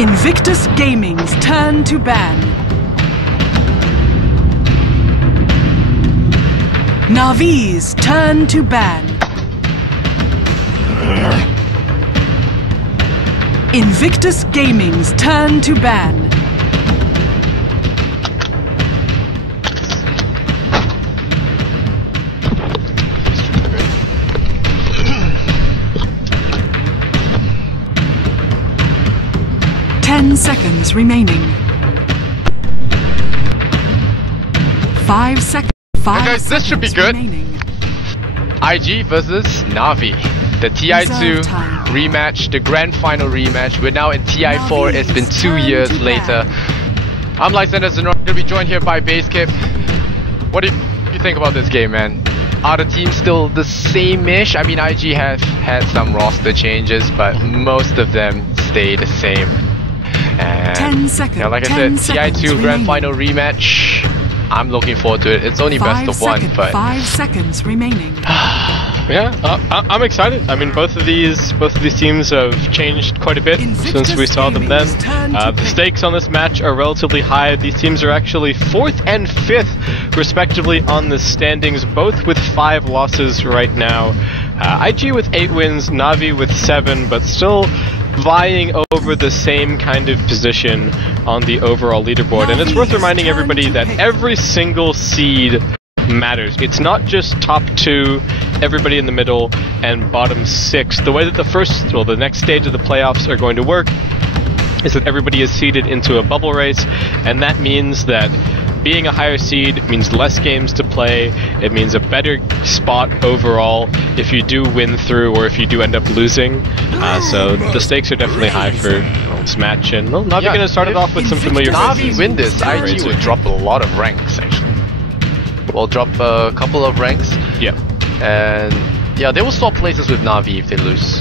Invictus Gaming's turn to ban. Navi's turn to ban. Invictus Gaming's turn to ban. Ten seconds remaining. 5 seconds. Guys, this should be good. Remaining. IG versus Navi. The TI2 rematch, the grand final rematch. We're now in TI4. It's been 2 years later. I'm Lysander Zenor, going to be joined here by Baseskip. What do you think about this game, man? Are the teams still the same-ish? I mean, IG have had some roster changes, but most of them stay the same. And 10 seconds. Yeah, like I said, TI2 grand final rematch. I'm looking forward to it. It's only best of one, but 5 seconds remaining. Yeah, I'm excited. I mean, both of these teams have changed quite a bit since we saw them then. The stakes on this match are relatively high. These teams are actually 4th and 5th, respectively, on the standings, both with 5 losses right now. IG with 8 wins, Navi with 7, but still vying over the same kind of position on the overall leaderboard. And it's worth reminding everybody that every single seed matters. It's not just top 2, everybody in the middle, and bottom 6. The way that the next stage of the playoffs are going to work is that everybody is seeded into a bubble race, and that means that being a higher seed means less games to play. It means a better spot overall if you do win through or if you do end up losing. So the stakes are definitely high for this match. And well, Navi going to start it off with some familiar faces. Navi win this, IG would drop a lot of ranks actually. We'll drop a couple of ranks. Yeah. And yeah, they will swap places with Navi if they lose.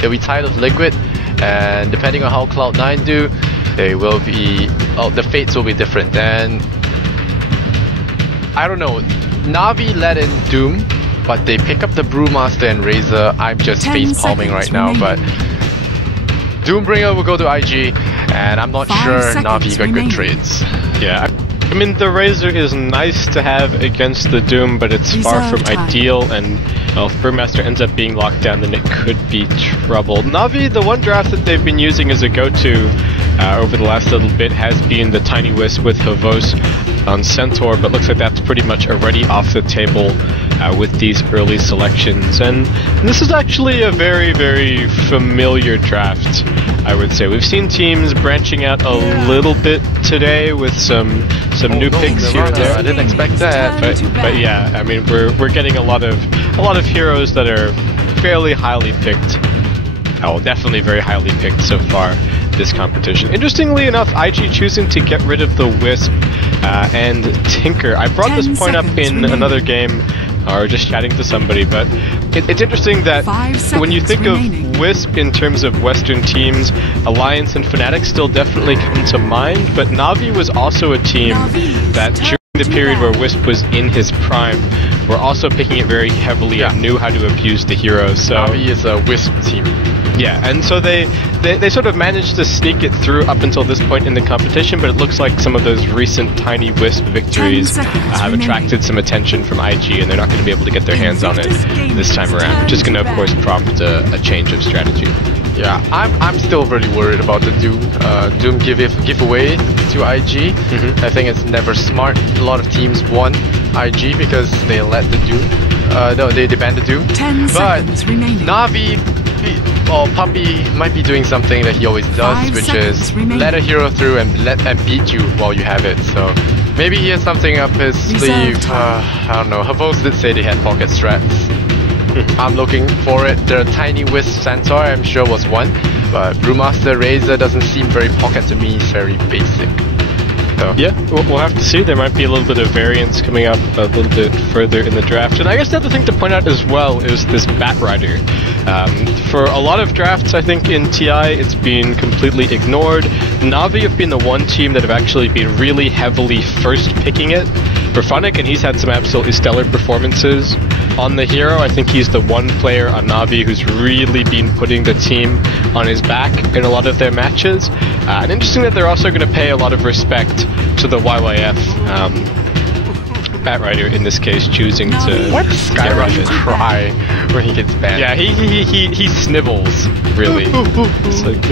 They'll be tied of Liquid, and depending on how Cloud9 do, they will be, the fates will be different. And I don't know, Navi let in Doom, but they pick up the Brewmaster and Razor. I'm just face palming right now, but Doombringer will go to IG, and I'm not sure Navi got good trades. Yeah, I mean, the Razor is nice to have against the Doom, but it's far from ideal, and well, if Brewmaster ends up being locked down, then it could be trouble. Navi, the one draft that they've been using as a go-to over the last little bit has been the Tiny Wisp with Havos on Centaur, but looks like that's pretty much already off the table with these early selections. And this is actually a very, very familiar draft, I would say. We've seen teams branching out a little bit today with some new picks here and there. I didn't expect that. But yeah, I mean, we're getting a lot of heroes that are fairly highly picked. Oh, definitely very highly picked so far this competition. Interestingly enough, IG choosing to get rid of the Wisp and Tinker. I brought this point up in another game, or just chatting to somebody, but it's interesting that when you think of Wisp in terms of Western teams, Alliance and Fnatic still definitely come to mind, but Navi was also a team that during the period where Wisp was in his prime, were also picking it very heavily and knew how to abuse the heroes. So Navi is a Wisp team. Yeah, and so they sort of managed to sneak it through up until this point in the competition, but it looks like some of those recent Tiny Wisp victories have attracted some attention from IG, and they're not going to be able to get their hands on it this time around, which is going to, of course, prompt a change of strategy. Yeah, I'm still really worried about the Doom giveaway to IG. I think it's never smart. A lot of teams won IG because they let the Doom. No, they banned the Doom. But Navi, or Puppy might be doing something that he always does, which is let a hero through and let them beat you while you have it. So maybe he has something up his sleeve. I don't know. Havos did say they had pocket strats. I'm looking for it. The Tiny Wisp Centaur, I'm sure, was one, but Brewmaster Razor doesn't seem very pocket to me. It's very basic. So. Yeah, we'll have to see. There might be a little bit of variance coming up a little bit further in the draft. And I guess the other thing to point out as well is this Batrider. For a lot of drafts, I think, in TI, it's been completely ignored. Navi have been the one team that have actually been really heavily first picking it for Funnick, and he's had some absolutely stellar performances on the hero. I think he's the one player on Navi who's really been putting the team on his back in a lot of their matches. And interesting that they're also going to pay a lot of respect to the YYF Batrider in this case, choosing to what Skyrush cry when he gets banned. Yeah, he snivels, really. It's like,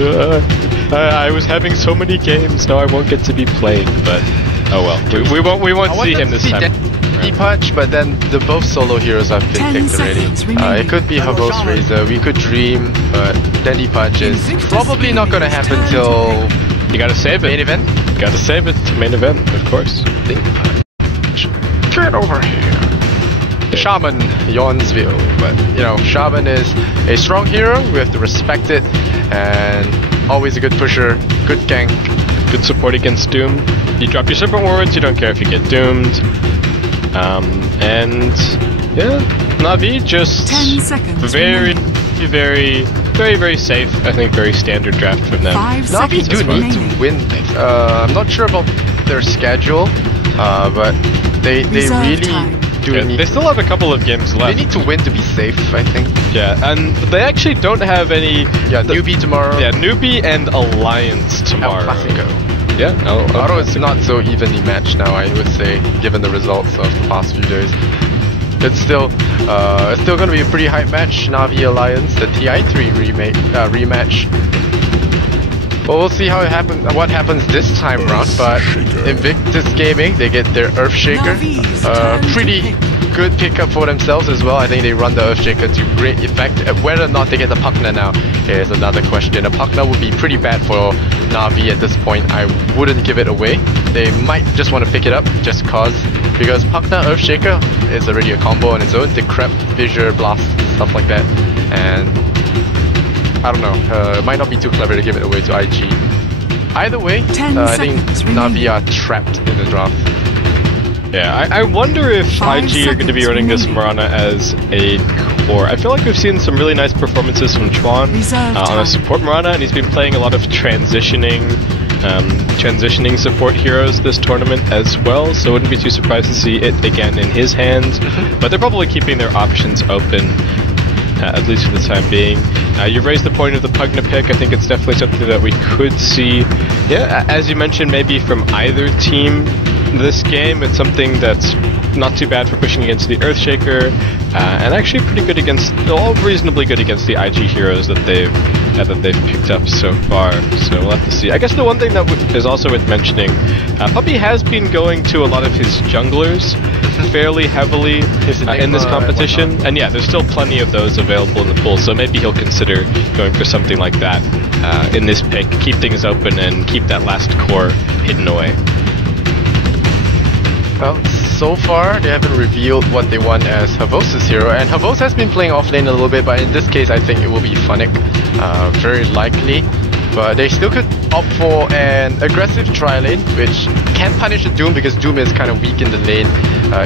I was having so many games, now I won't get to be played, but oh well. We won't see him this time. Punch, but then the both solo heroes have been picked already. It could be Havos Razor, we could Dream, but Dandy Punch is probably not gonna happen till you gotta save it. Main event? You gotta save it to main event, of course. Get over here. Shaman, Yonsville, but you know, Shaman is a strong hero, we have to respect it, and always a good pusher, good gank. Good support against Doom. You drop your support wards, you don't care if you get doomed. And yeah, Navi just 10 seconds very safe. I think very standard draft from them. Navi do need to win. I'm not sure about their schedule, but they really do need. They still have a couple of games left. They need to win to be safe, I think. Yeah, and they actually don't have any. Yeah, Newbie tomorrow. Yeah, Newbie and Alliance tomorrow. Yeah, Auto is not so evenly matched now, I would say, given the results of the past few days. It's still going to be a pretty hype match. Navi Alliance, the TI3 rematch. Well, we'll see how it happens. What happens this time around? But Invictus Gaming, they get their Earthshaker. Pretty good pickup for themselves as well. I think they run the Earthshaker to great effect. Whether or not they get the Pugna now is another question. A Pugna would be pretty bad for Navi at this point. I wouldn't give it away. They might just want to pick it up just because Pugna Earthshaker is already a combo on its own. Decrep, Fissure, Blast, stuff like that. And I don't know, it might not be too clever to give it away to IG. Either way, I think Navi are trapped in the draft. Yeah, I wonder if IG are going to be running this Mirana as a core. I feel like we've seen some really nice performances from Chuan on a support Mirana, and he's been playing a lot of transitioning support heroes this tournament as well, so wouldn't be too surprised to see it again in his hands. But they're probably keeping their options open, at least for the time being. You raised the point of the Pugna pick. I think it's definitely something that we could see. Yeah, as you mentioned, maybe from either team this game. It's something that's not too bad for pushing against the Earthshaker, and actually pretty good against, all reasonably good against the IG heroes that they've picked up so far. So we'll have to see. I guess the one thing that is also worth mentioning, Puppy has been going to a lot of his junglers fairly heavily in this competition, and yeah, there's still plenty of those available in the pool, so maybe he'll consider going for something like that in this pick, keep things open and keep that last core hidden away. Well, so far they haven't revealed what they want as Havos' hero, and Havos has been playing offlane a little bit, but in this case I think it will be Funnick, very likely. But they still could opt for an aggressive tri-lane, which can punish the Doom because Doom is kind of weak in the lane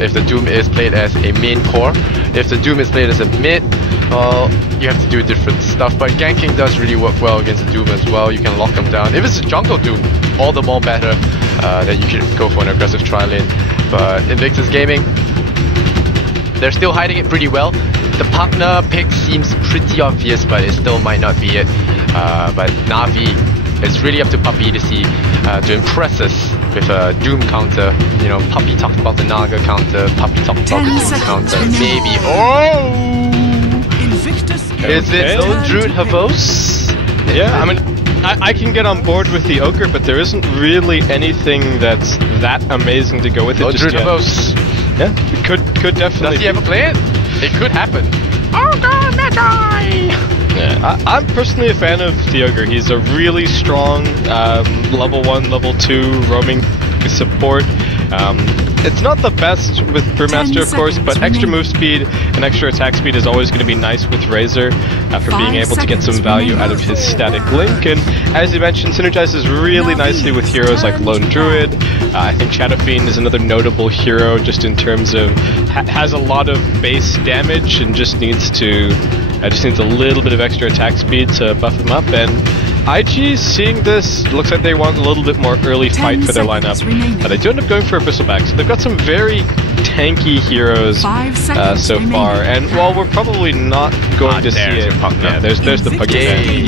if the Doom is played as a main core. If the Doom is played as a mid, well, you have to do different stuff, but ganking does really work well against the Doom as well. You can lock them down. If it's a jungle Doom, all the more better that you should go for an aggressive tri-lane. But Invictus Gaming, they're still hiding it pretty well. The Pugna pick seems pretty obvious, but it still might not be it. But Navi, it's really up to Puppy to see, to impress us with a Doom counter. You know, Puppy talked about the Naga counter, Puppy talked about the Doom counter. Maybe, is it Druid Havos? Yeah, I mean, I can get on board with the Ogre, but there isn't really anything that's that amazing to go with it just yet. Yeah, it could definitely. Does he ever play it? It could happen. Ogre Magi! Yeah, I'm personally a fan of the Ogre. He's a really strong level 1, level 2 roaming support. It's not the best with Brewmaster, of course, but extra move speed and extra attack speed is always going to be nice with Razor for being able to get some value out of his static link. And as you mentioned, synergizes really nicely with heroes like Lone Druid. I think Shadow Fiend is another notable hero just in terms of has a lot of base damage and just needs a little bit of extra attack speed to buff him up. And IG seeing this, looks like they want a little bit more early fight for their lineup. They do end up going for a bristleback, so they've got some very tanky heroes so far. And while we're probably not going to see it, yeah, there's the Puggy.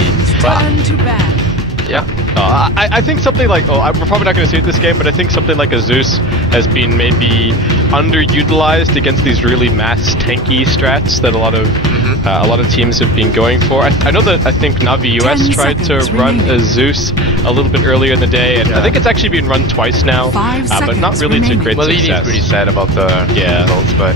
Yeah. I think something like, we're probably not going to see it this game, but I think something like a Zeus has been maybe underutilized against these really mass tanky strats that a lot of teams have been going for. I know that I think Navi US tried to run a Zeus a little bit earlier in the day, and I think it's actually been run twice now, but not really to great success. Well, pretty sad about the results, but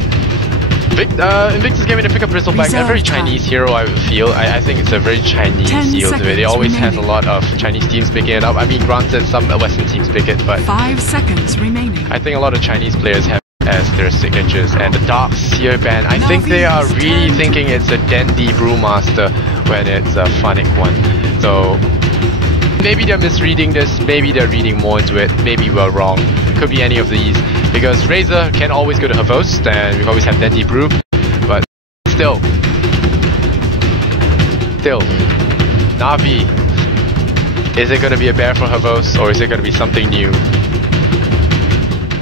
Invictus Gaming to pick up Bristleback, a very Chinese hero, I feel. I think it's a very Chinese hero to it. It always has a lot of Chinese teams picking it up. I mean, granted, some Western teams pick it, but 5 seconds remaining. I think a lot of Chinese players have as their signatures. And the Dark Seer band, I think they are really thinking it's a Dandy Brewmaster when it's a Funnic one. So maybe they're misreading this, maybe they're reading more into it, maybe we're wrong. Could be any of these, because Razor can always go to Havost, and we've always had Dandy Brew, but still, Navi, is it going to be a bear for Havost, or is it going to be something new?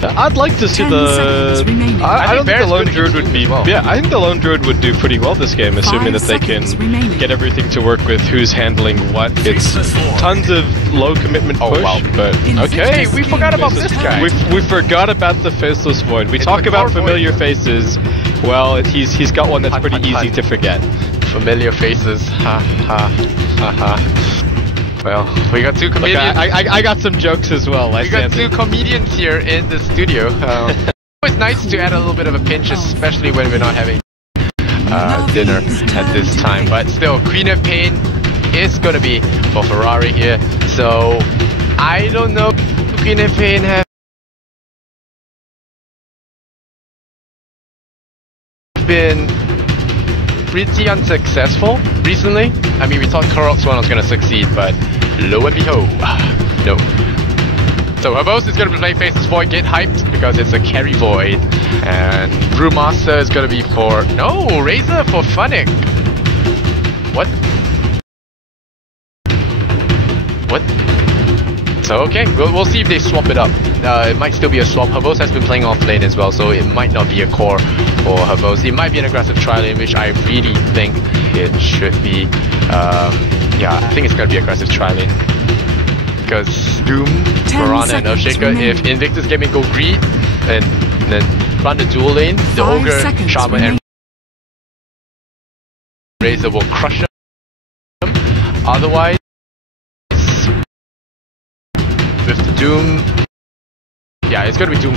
I'd like to see the... I don't think the Lone Druid would be... Well. Yeah, I think the Lone Druid would do pretty well this game, assuming that they can get everything to work with who's handling what. It's tons of low commitment push, but... Okay, we forgot about this guy. We forgot about the Faceless Void. We talk about familiar faces. Well, he's got one that's pretty easy to forget. Familiar faces. Ha ha ha ha. Well, we got two comedians. Look, I got some jokes as well. We got two comedians here in the studio. It's nice to add a little bit of a pinch, especially when we're not having dinner at this time. But still, Queen of Pain is going to be for Ferrari here. So, I don't know if Queen of Pain have been pretty unsuccessful recently. I mean, we thought Korok's one was going to succeed, but lo and behold, no. So Havost is going to be playing Faceless Void, get hyped, because it's a carry Void. And Brewmaster is going to be for... No, Razor for Funnic. What? So okay, we'll see if they swap it up. It might still be a swap. Havost has been playing off lane as well, so it might not be a core for Havost. It might be an aggressive tri lane, which I really think it should be. Yeah, I think it's gonna be aggressive tri lane. Because Doom, Piranha, and Earthshaker, if Invictus Gaming go greed and then run the dual lane, the Ogre, Shaman, and Razor will crush them. Otherwise, with Doom, yeah, it's gonna be Doom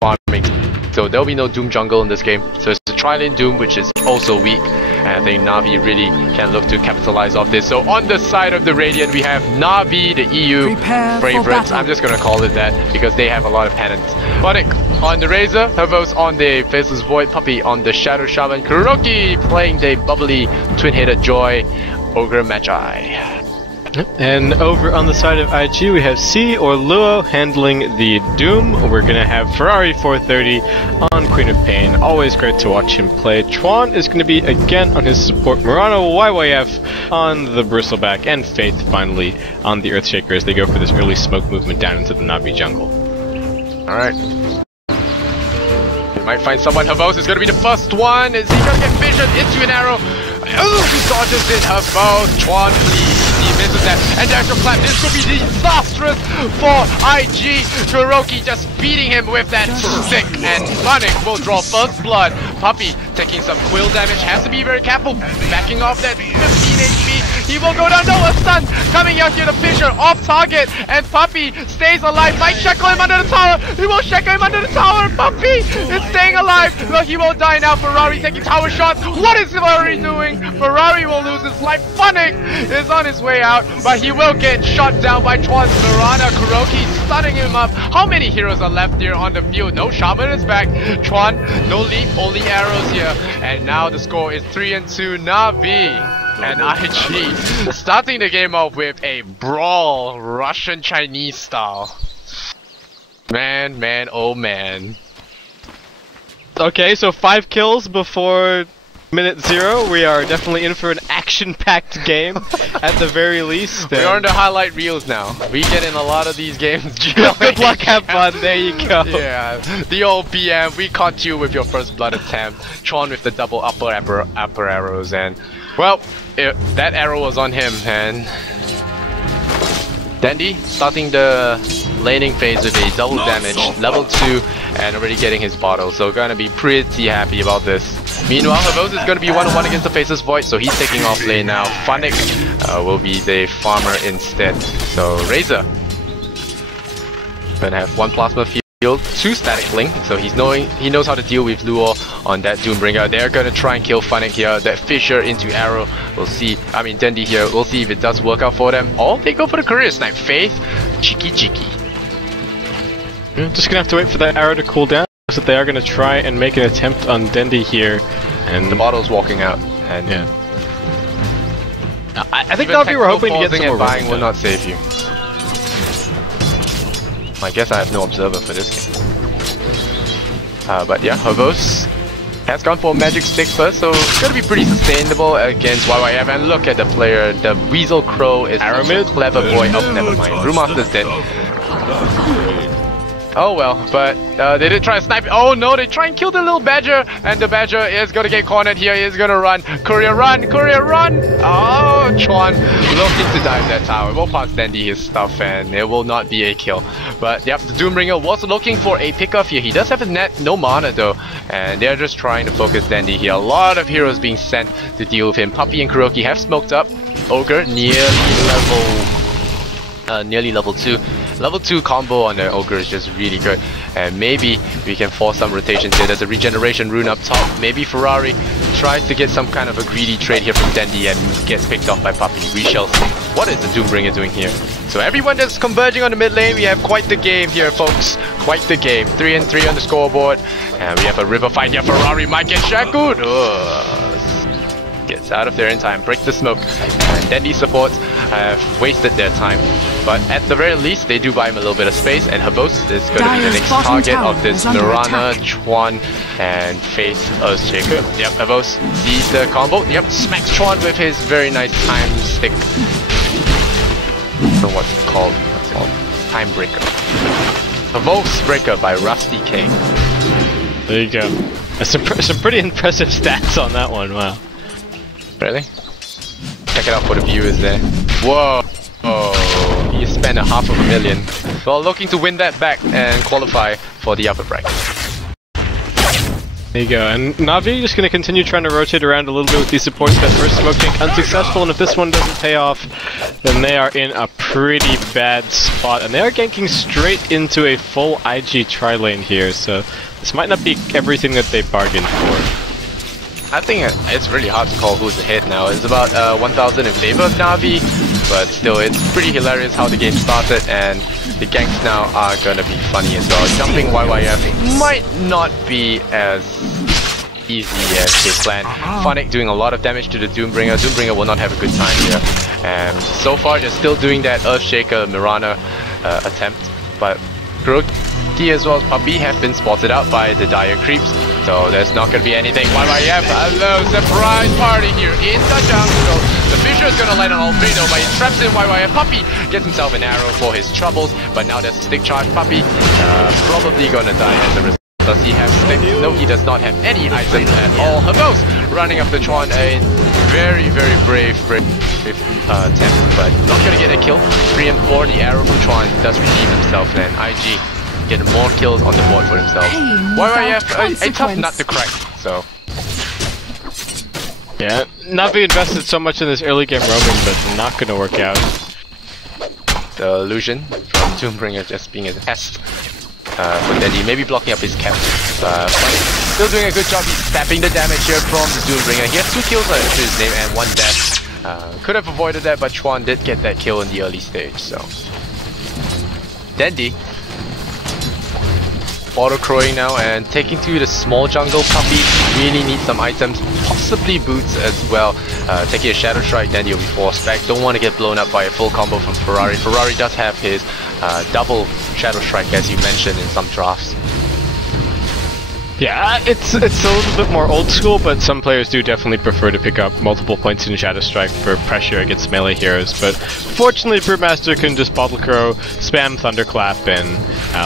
farming, so there'll be no Doom jungle in this game. So it's a tri-lane Doom, which is also weak, and I think Navi really can look to capitalize off this. So on the side of the Radiant, we have Navi, the EU favorites. I'm just gonna call it that because they have a lot of pennants. Funnic on the Razor, Havost on the Faceless Void, Puppy on the Shadow Shaman, Kuroki playing the bubbly twin-headed Joy, Ogre Magi. And over on the side of IG, we have C or Luo handling the Doom. We're gonna have Ferrari 430 on Queen of Pain. Always great to watch him play. Chuan is gonna be again on his support. Murano YYF on the Bristleback, and Faith finally on the Earthshaker as they go for this early smoke movement down into the Navi jungle. Alright. Might find someone. Havost is gonna be the first one. Is he gonna get vision into an arrow? Oh, he dodges it. Havost, Chuan, please. He misses that, and there's your clap. This could be disastrous for IG. Kuroki just beating him with that stick, and Funnic will draw first blood. Puppy taking some quill damage, has to be very careful, backing off that 15 HP. He will go down. No, a stun coming out here. The Fisher off target, and Puppy stays alive. Might shackle him under the tower. He will shackle him under the tower. Puppy is staying alive. Well, he will die now. Ferrari taking tower shots. What is Ferrari doing? Ferrari will lose his life. Funnic is on his way out, but he will get shot down by Chuan's Mirana. Kuroki stunning him up. How many heroes are left here on the field? No, Shaman is back. Chuan, no leap, only arrows here. And now the score is 3-2 Navi. And IG starting the game off with a brawl, Russian-Chinese style. Man, oh man. Okay, so 5 kills before minute 0. We are definitely in for an action-packed game at the very least. We're on the highlight reels now. We get in a lot of these games. Good luck, have fun. There you go. Yeah, the old BM. We caught you with your first blood attempt. Tron with the double upper arrows, and well, that arrow was on him. And Dandy starting the laning phase with a double damage, level 2, and already getting his bottle. So gonna be pretty happy about this. Meanwhile, Hervos is gonna be 1-on-1 against the Faceless Void, so he's taking off lane now. Funnick will be the farmer instead. So Razor gonna have 1 plasma field, 2 static link, so he knows how to deal with Luo on that Doombringer. They're gonna try and kill Funnick here. That Fissure into Arrow, we'll see. I mean Dandy here, we'll see if it does work out for them. Or they go for the career snipe. Faith, cheeky. Just gonna have to wait for that arrow to cool down. So they are gonna try and make an attempt on Dandy here, and the bottle's walking out. And yeah, I think Navi were hoping to get some more buying will not save you. I guess I have no observer for this game. But yeah, Hervos has gone for Magic Stick first, so it's gonna be pretty sustainable against YYF. And look at the player, the Weasel Crow is such a clever boy. Oh, never mind. Brewmaster's dead. Oh well, but they did try to snipe. Oh no, they try and kill the little Badger, and the Badger is gonna get cornered here. He's gonna run. Courier run! Courier run! Oh, Chuan looking to dive that tower. We'll pass Dandy his stuff, and it will not be a kill. But yep, the Doombringer was looking for a pickoff here. He does have a net, no mana though, and they're just trying to focus Dandy here. A lot of heroes being sent to deal with him. Puppy and Kuroki have smoked up. Ogre nearly level 2. Level 2 combo on the Ogre is just really good, and maybe we can force some rotations here. There's a regeneration rune up top. Maybe Ferrari tries to get some kind of a greedy trade here from Dandy and gets picked off by Puppy. We shall see. What is the Doombringer doing here? So everyone that's converging on the mid lane, we have quite the game here, folks. Quite the game. 3-3 on the scoreboard, and we have a river fight here. Ferrari might get shackled. Gets out of there in time, break the smoke, and Dandy supports have wasted their time, but at the very least they do buy him a little bit of space, and Hervos is going to be the next target of this Mirana, Chuan, and Faith Earthshaker. Yep, Hervos sees the combo, yep, smacks Chuan with his very nice time stick. I don't know what's it called. What's it called? Time Breaker. Hervos Breaker by Rusty King. There you go. Some pretty impressive stats on that one, wow. Really? Check it out for the viewers there. Whoa! Oh, he spent $500,000. Well, looking to win that back and qualify for the upper bracket. There you go, and Navi just going to continue trying to rotate around a little bit with these supports. That first smoke tank unsuccessful, and if this one doesn't pay off, then they are in a pretty bad spot, and they are ganking straight into a full IG tri-lane here, so this might not be everything that they bargained for. I think it's really hard to call who's ahead now. It's about 1,000 in favor of Navi, but still it's pretty hilarious how the game started, and the ganks now are gonna be funny as well. Jumping YYF might not be as easy as they planned. Funnick doing a lot of damage to the Doombringer. Doombringer will not have a good time here. And so far they're still doing that Earthshaker Mirana attempt, but Kuroki as well as Puppy have been spotted out by the Dire Creeps, so there's not going to be anything. YYF, hello, surprise party here in the jungle. The Fissure is going to light on all three though, but he traps in YYF. Puppy gets himself an arrow for his troubles, but now there's a stick charge. Puppy probably going to die as a result. Does he have stick? No, he does not have any items at all. Hervos running up the Chuan, a very, very brave attempt, but not going to get a kill. 3 and 4, the arrow from Chuan does redeem himself, and IG get more kills on the board for himself. YYF, a tough nut to crack, so. Yeah, Navi invested so much in this early game roaming, but not going to work out. The illusion from Doombringer just being a pest. But then he may be blocking up his cap. But still doing a good job. He's tapping the damage here from the Doombringer. He has 2 kills to his name and 1 death. Could have avoided that, but Chuan did get that kill in the early stage, so. Dandy auto crowing now and taking to the small jungle. Puppy really needs some items, possibly boots as well. Taking a Shadow Strike, Dandy will be forced back. Don't want to get blown up by a full combo from Ferrari. Ferrari does have his double Shadow Strike, as you mentioned in some drafts. Yeah, it's a little bit more old school, but some players do definitely prefer to pick up multiple points in Shadow Strike for pressure against melee heroes. But fortunately, Brewmaster can just Bottle Crow, spam Thunderclap, and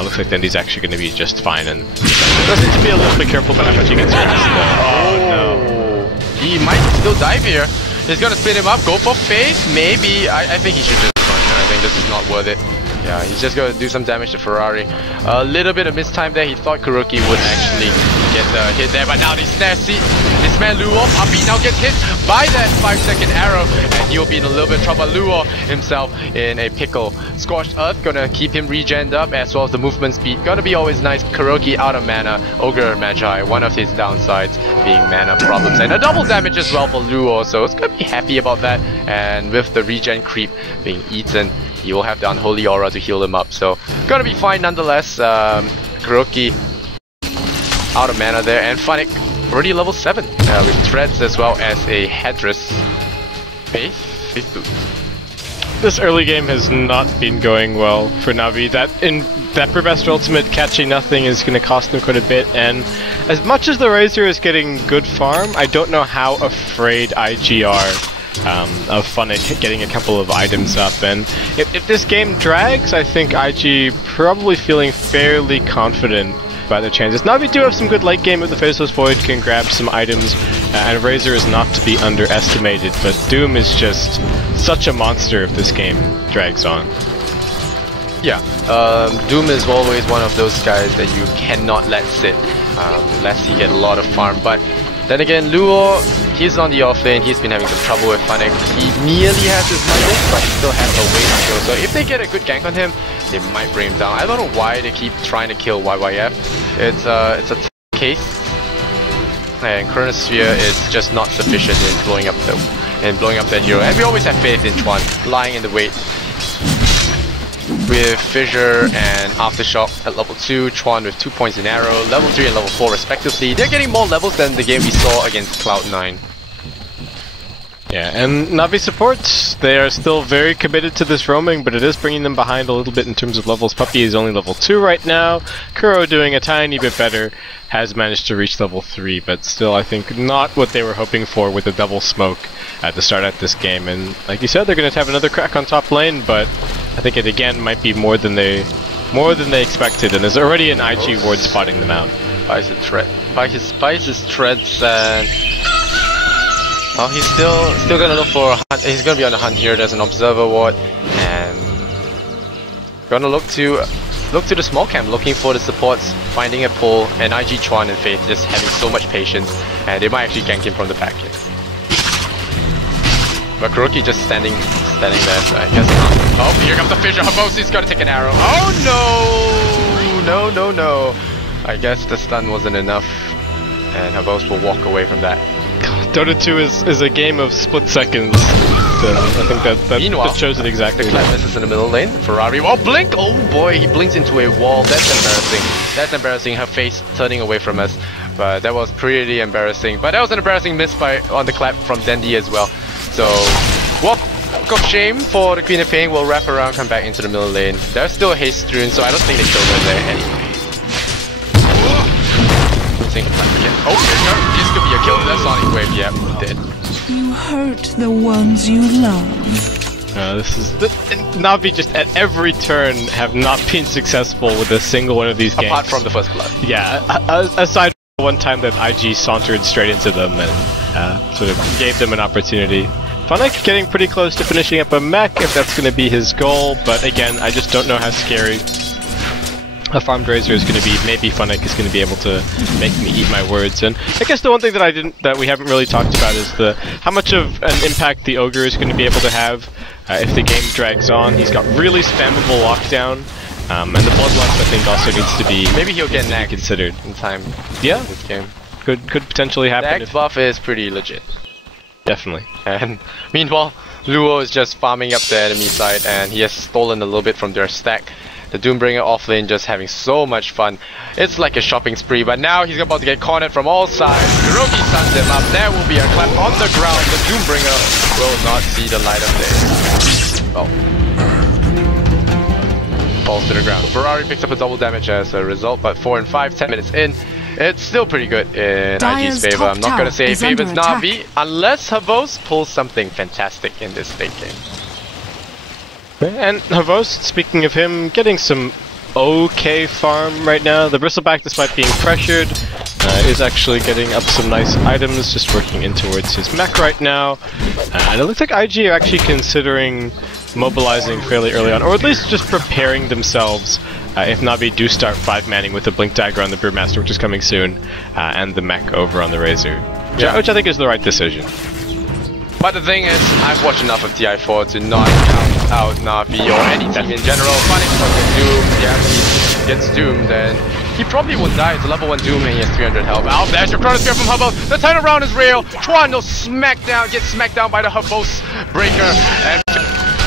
looks like Dendy's actually going to be just fine. And does need to be a little bit careful about how much he gets hurt. Oh no! He might still dive here. He's gonna spin him up, go for face, maybe. I think he should just run. I think this is not worth it. Yeah, he's just gonna do some damage to Ferrari. A little bit of mistime there. He thought Kuroki would actually get the hit there, but now they snare seat. This man Luo, Puppy now gets hit by that 5-second arrow, and he'll be in a little bit of trouble. Luo himself in a pickle. Scorched Earth gonna keep him regened up, as well as the movement speed. Gonna be always nice. Kuroki out of mana. Ogre Magi, one of his downsides being mana problems, and a double damage as well for Luo, so it's gonna be happy about that. And with the regen creep being eaten, he will have the Unholy Aura to heal him up, so gonna be fine nonetheless. Kuroki out of mana there, and Funnick already level 7 with Threads as well as a Headress. Faith Boot. This early game has not been going well for Navi. That Brewmaster Ultimate catching nothing is going to cost them quite a bit, and as much as the Razor is getting good farm, I don't know how afraid IG are of Funnick getting a couple of items up. And if this game drags, I think IG probably feeling fairly confident about their chances. Navi do have some good late game with the Faceless Void, can grab some items, and Razor is not to be underestimated, but Doom is just such a monster if this game drags on. Yeah, Doom is always one of those guys that you cannot let sit unless he get a lot of farm. But then again, Luo, he's on the off lane, he's been having some trouble with Funnick. He nearly has his Monday, but he still has a way to go. So if they get a good gank on him, they might bring him down. I don't know why they keep trying to kill YYF. It's a tough case, and Chronosphere is just not sufficient in blowing up that hero. And we always have faith in Chuan lying in the wait. With Fissure and Aftershock at level 2, Chuan with 2 points in arrow, level 3 and level 4 respectively. They're getting more levels than the game we saw against Cloud9. Yeah, and Navi supports, they are still very committed to this roaming, but it is bringing them behind a little bit in terms of levels. Puppy is only level 2 right now. Kuro doing a tiny bit better, has managed to reach level 3, but still I think not what they were hoping for with the double smoke at the start of this game. And like you said, they're going to have another crack on top lane, but I think it again might be more than they expected, and there's already an IG ward spotting them out. Buys his threads, and well, he's still gonna look for a hunt. He's gonna be on the hunt here. There's an observer ward, and gonna look to the small camp, looking for the supports, finding a pull, and IG Chuan and Faith just having so much patience, and they might actually gank him from the back here. But Kuroki just standing there, so I guess not. Oh, here comes the Fissure. Habosi's gotta take an arrow. Oh no! I guess the stun wasn't enough, and Habos will walk away from that. Dota2 is a game of split seconds. So I think that shows it exactly. The Clap misses in the middle lane. Ferrari, oh blink! Oh boy, he blinks into a wall. That's embarrassing. That's embarrassing. Her face turning away from us, but that was pretty embarrassing. But that was an embarrassing miss on the Clap from Dendy as well. So, walk of shame for the Queen of Pain. Will wrap around, come back into the middle lane. There's still a haste rune, so I don't think they killed her there anyway. Oh, this could be a kill. That's Sonic Wave. Yep, dead. You hurt the ones you love. Navi just at every turn have not been successful with a single one of these games. Apart from the first blood. Yeah, aside from one time that IG sauntered straight into them and sort of gave them an opportunity. Funnick getting pretty close to finishing up a mech if that's going to be his goal, but again, I just don't know how scary a farmed Razor is going to be. Maybe Funnick is going to be able to make me eat my words. And I guess the one thing that we haven't really talked about is how much of an impact the Ogre is going to be able to have if the game drags on. He's got really spammable lockdown, and the Bloodlust I think also needs to be maybe he'll get nagged considered in time. Yeah, this game could potentially happen. The X buff is pretty legit. Definitely. And meanwhile, Luo is just farming up the enemy side, and he has stolen a little bit from their stack. The Doombringer offlane just having so much fun. It's like a shopping spree, but now he's about to get cornered from all sides. Kuroki stuns him up. There will be a clap on the ground. The Doombringer will not see the light of day. Oh. Falls to the ground. Ferrari picks up a double damage as a result, but 4 and 5, 10 minutes in. It's still pretty good in Dire's IG's favor. I'm not gonna say is favors under attack. Na'Vi unless Havos pulls something fantastic in this late game. And Havos, speaking of him, getting some okay farm right now. The Bristleback, despite being pressured, is actually getting up some nice items, just working in towards his mech right now. And it looks like IG are actually considering mobilizing fairly early on, or at least just preparing themselves if Na'Vi do start 5-manning with the Blink Dagger on the Brewmaster, which is coming soon, and the mech over on the Razor. Yeah. Which I think is the right decision. But the thing is, I've watched enough of TI4 to not count out Na'Vi or any team in general. Funny fucking Doom, yeah, he gets doomed, and he probably will die. It's a level 1 Doom and he has 300 health. Out there's your Chronosphere from Hubbo. The turnaround is real. Chuan will gets smacked down by the Hubbos breaker, and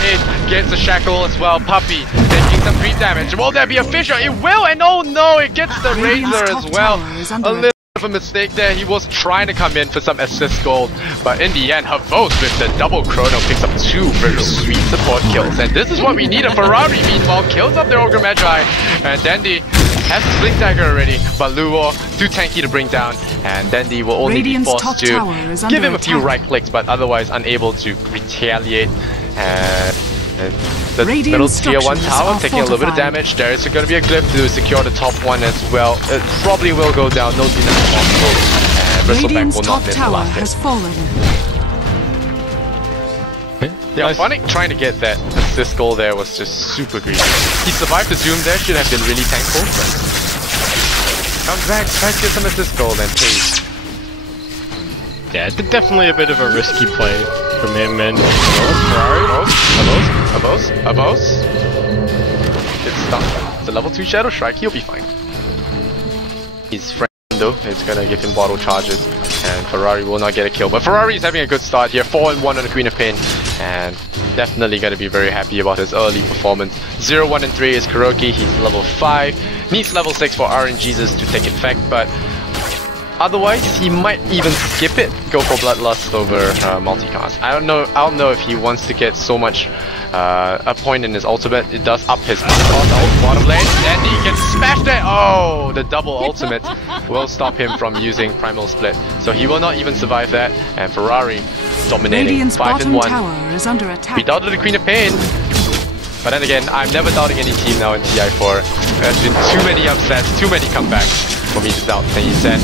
it gets a shackle as well. Puppy taking some creep damage. Will there be a fissure? It will, and oh no, it gets the Razor as well. A little of a mistake there. He was trying to come in for some assist gold, but in the end, Havos with the double chrono picks up 2 very sweet support kills, and this is what we need. A Ferrari, meanwhile, kills up their Ogre Magi, and Dandy has the Blink Dagger already, but Luo too tanky to bring down, and Dandy will only Radiant's be forced to give him a few right clicks, but otherwise unable to retaliate. And the middle tier 1 tower taking a little bit of damage. There is going to be a glyph to secure the top one as well. It probably will go down. No deny possible. And Bristleback will not miss the last hit. Fallen. Yeah, nice. Funny trying to get that assist goal there was just super greedy. He survived the Doom there, should have been really thankful, but comes back, tries to get some assist goal and pays. Yeah, definitely a bit of a risky play from him, and Abos. It's stuck. It's a level 2 Shadow Strike, he'll be fine. His friend though is gonna give him bottle charges, and Ferrari will not get a kill. But Ferrari is having a good start here, 4-1 on the Queen of Pain, and definitely gonna be very happy about his early performance. 0, 1, and 3 is Kuroki, he's level 5, needs level 6 for RNGesus to take effect, but otherwise, he might even skip it, go for Bloodlust over multicast. I don't know if he wants to get so much a point in his ultimate. It does up his bottom lane, and he gets smashed there. Oh, the double ultimate will stop him from using Primal Split, so he will not even survive that. And Ferrari dominating 5-1. We doubted the Queen of Pain, but then again, I'm never doubting any team now in TI4. There's been too many upsets, too many comebacks for me to doubt things, and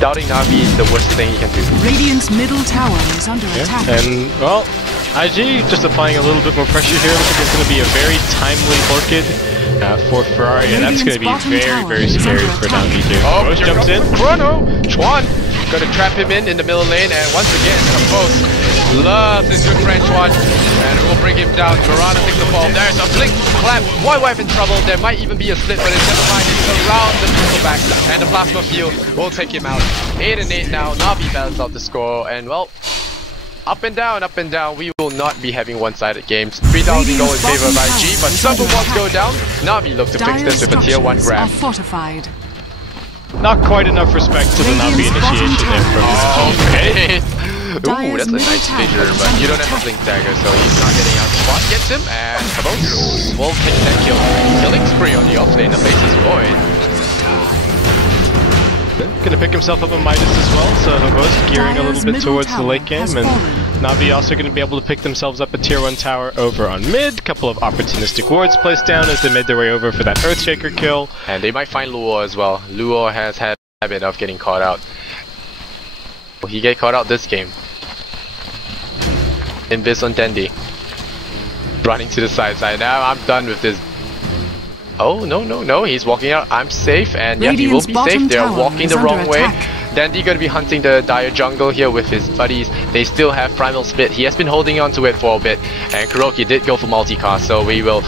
doubting Na'Vi is the worst thing you can do. Radiant's middle tower is under attack. And, well, IG just applying a little bit more pressure here. Looks like it's going to be a very timely Orchid for Ferrari, and that's going to be very, very scary for Na'Vi here. Oh, Rose jumps in. Chrono! Chuan gonna trap him in the middle lane, and once again, Havos loves his good friend Chuan, and it will bring him down. Mirana takes the fall. There's a blink clap. Wife in trouble. There might even be a split, but it's never mind. He's around the Bristleback, and the Plasma Field will take him out. 8-8 now. Na'Vi balances out the score, and well, up and down, we will not be having one-sided games. 3,000 goal in favor of IG, but Super Bots go down. Na'Vi look to fix this with a tier 1 grab. Fortified. Not quite enough respect to the Na'Vi initiation there from okay. Ooh, that's a nice fissure, but you don't have a Blink Dagger, so he's not getting out. Spot gets him, and Havos will take that kill. Killing spree on the off-lane, the base is void. Gonna pick himself up a Midas as well, so Havos gearing a little bit towards the late game, and Na'Vi also gonna be able to pick themselves up a tier 1 tower over on mid. Couple of opportunistic wards placed down as they made their way over for that Earthshaker kill. And they might find Luo as well. Luo has had a habit of getting caught out. Will he get caught out this game? Invis on Dandy. Running to the side. Now I'm done with this. Oh, no, he's walking out. I'm safe, and yeah, he will be safe. They're walking the wrong way. Dandy gonna be hunting the Dire jungle here with his buddies. They still have Primal Split. He has been holding on to it for a bit, and Kuroki did go for multicast, so we will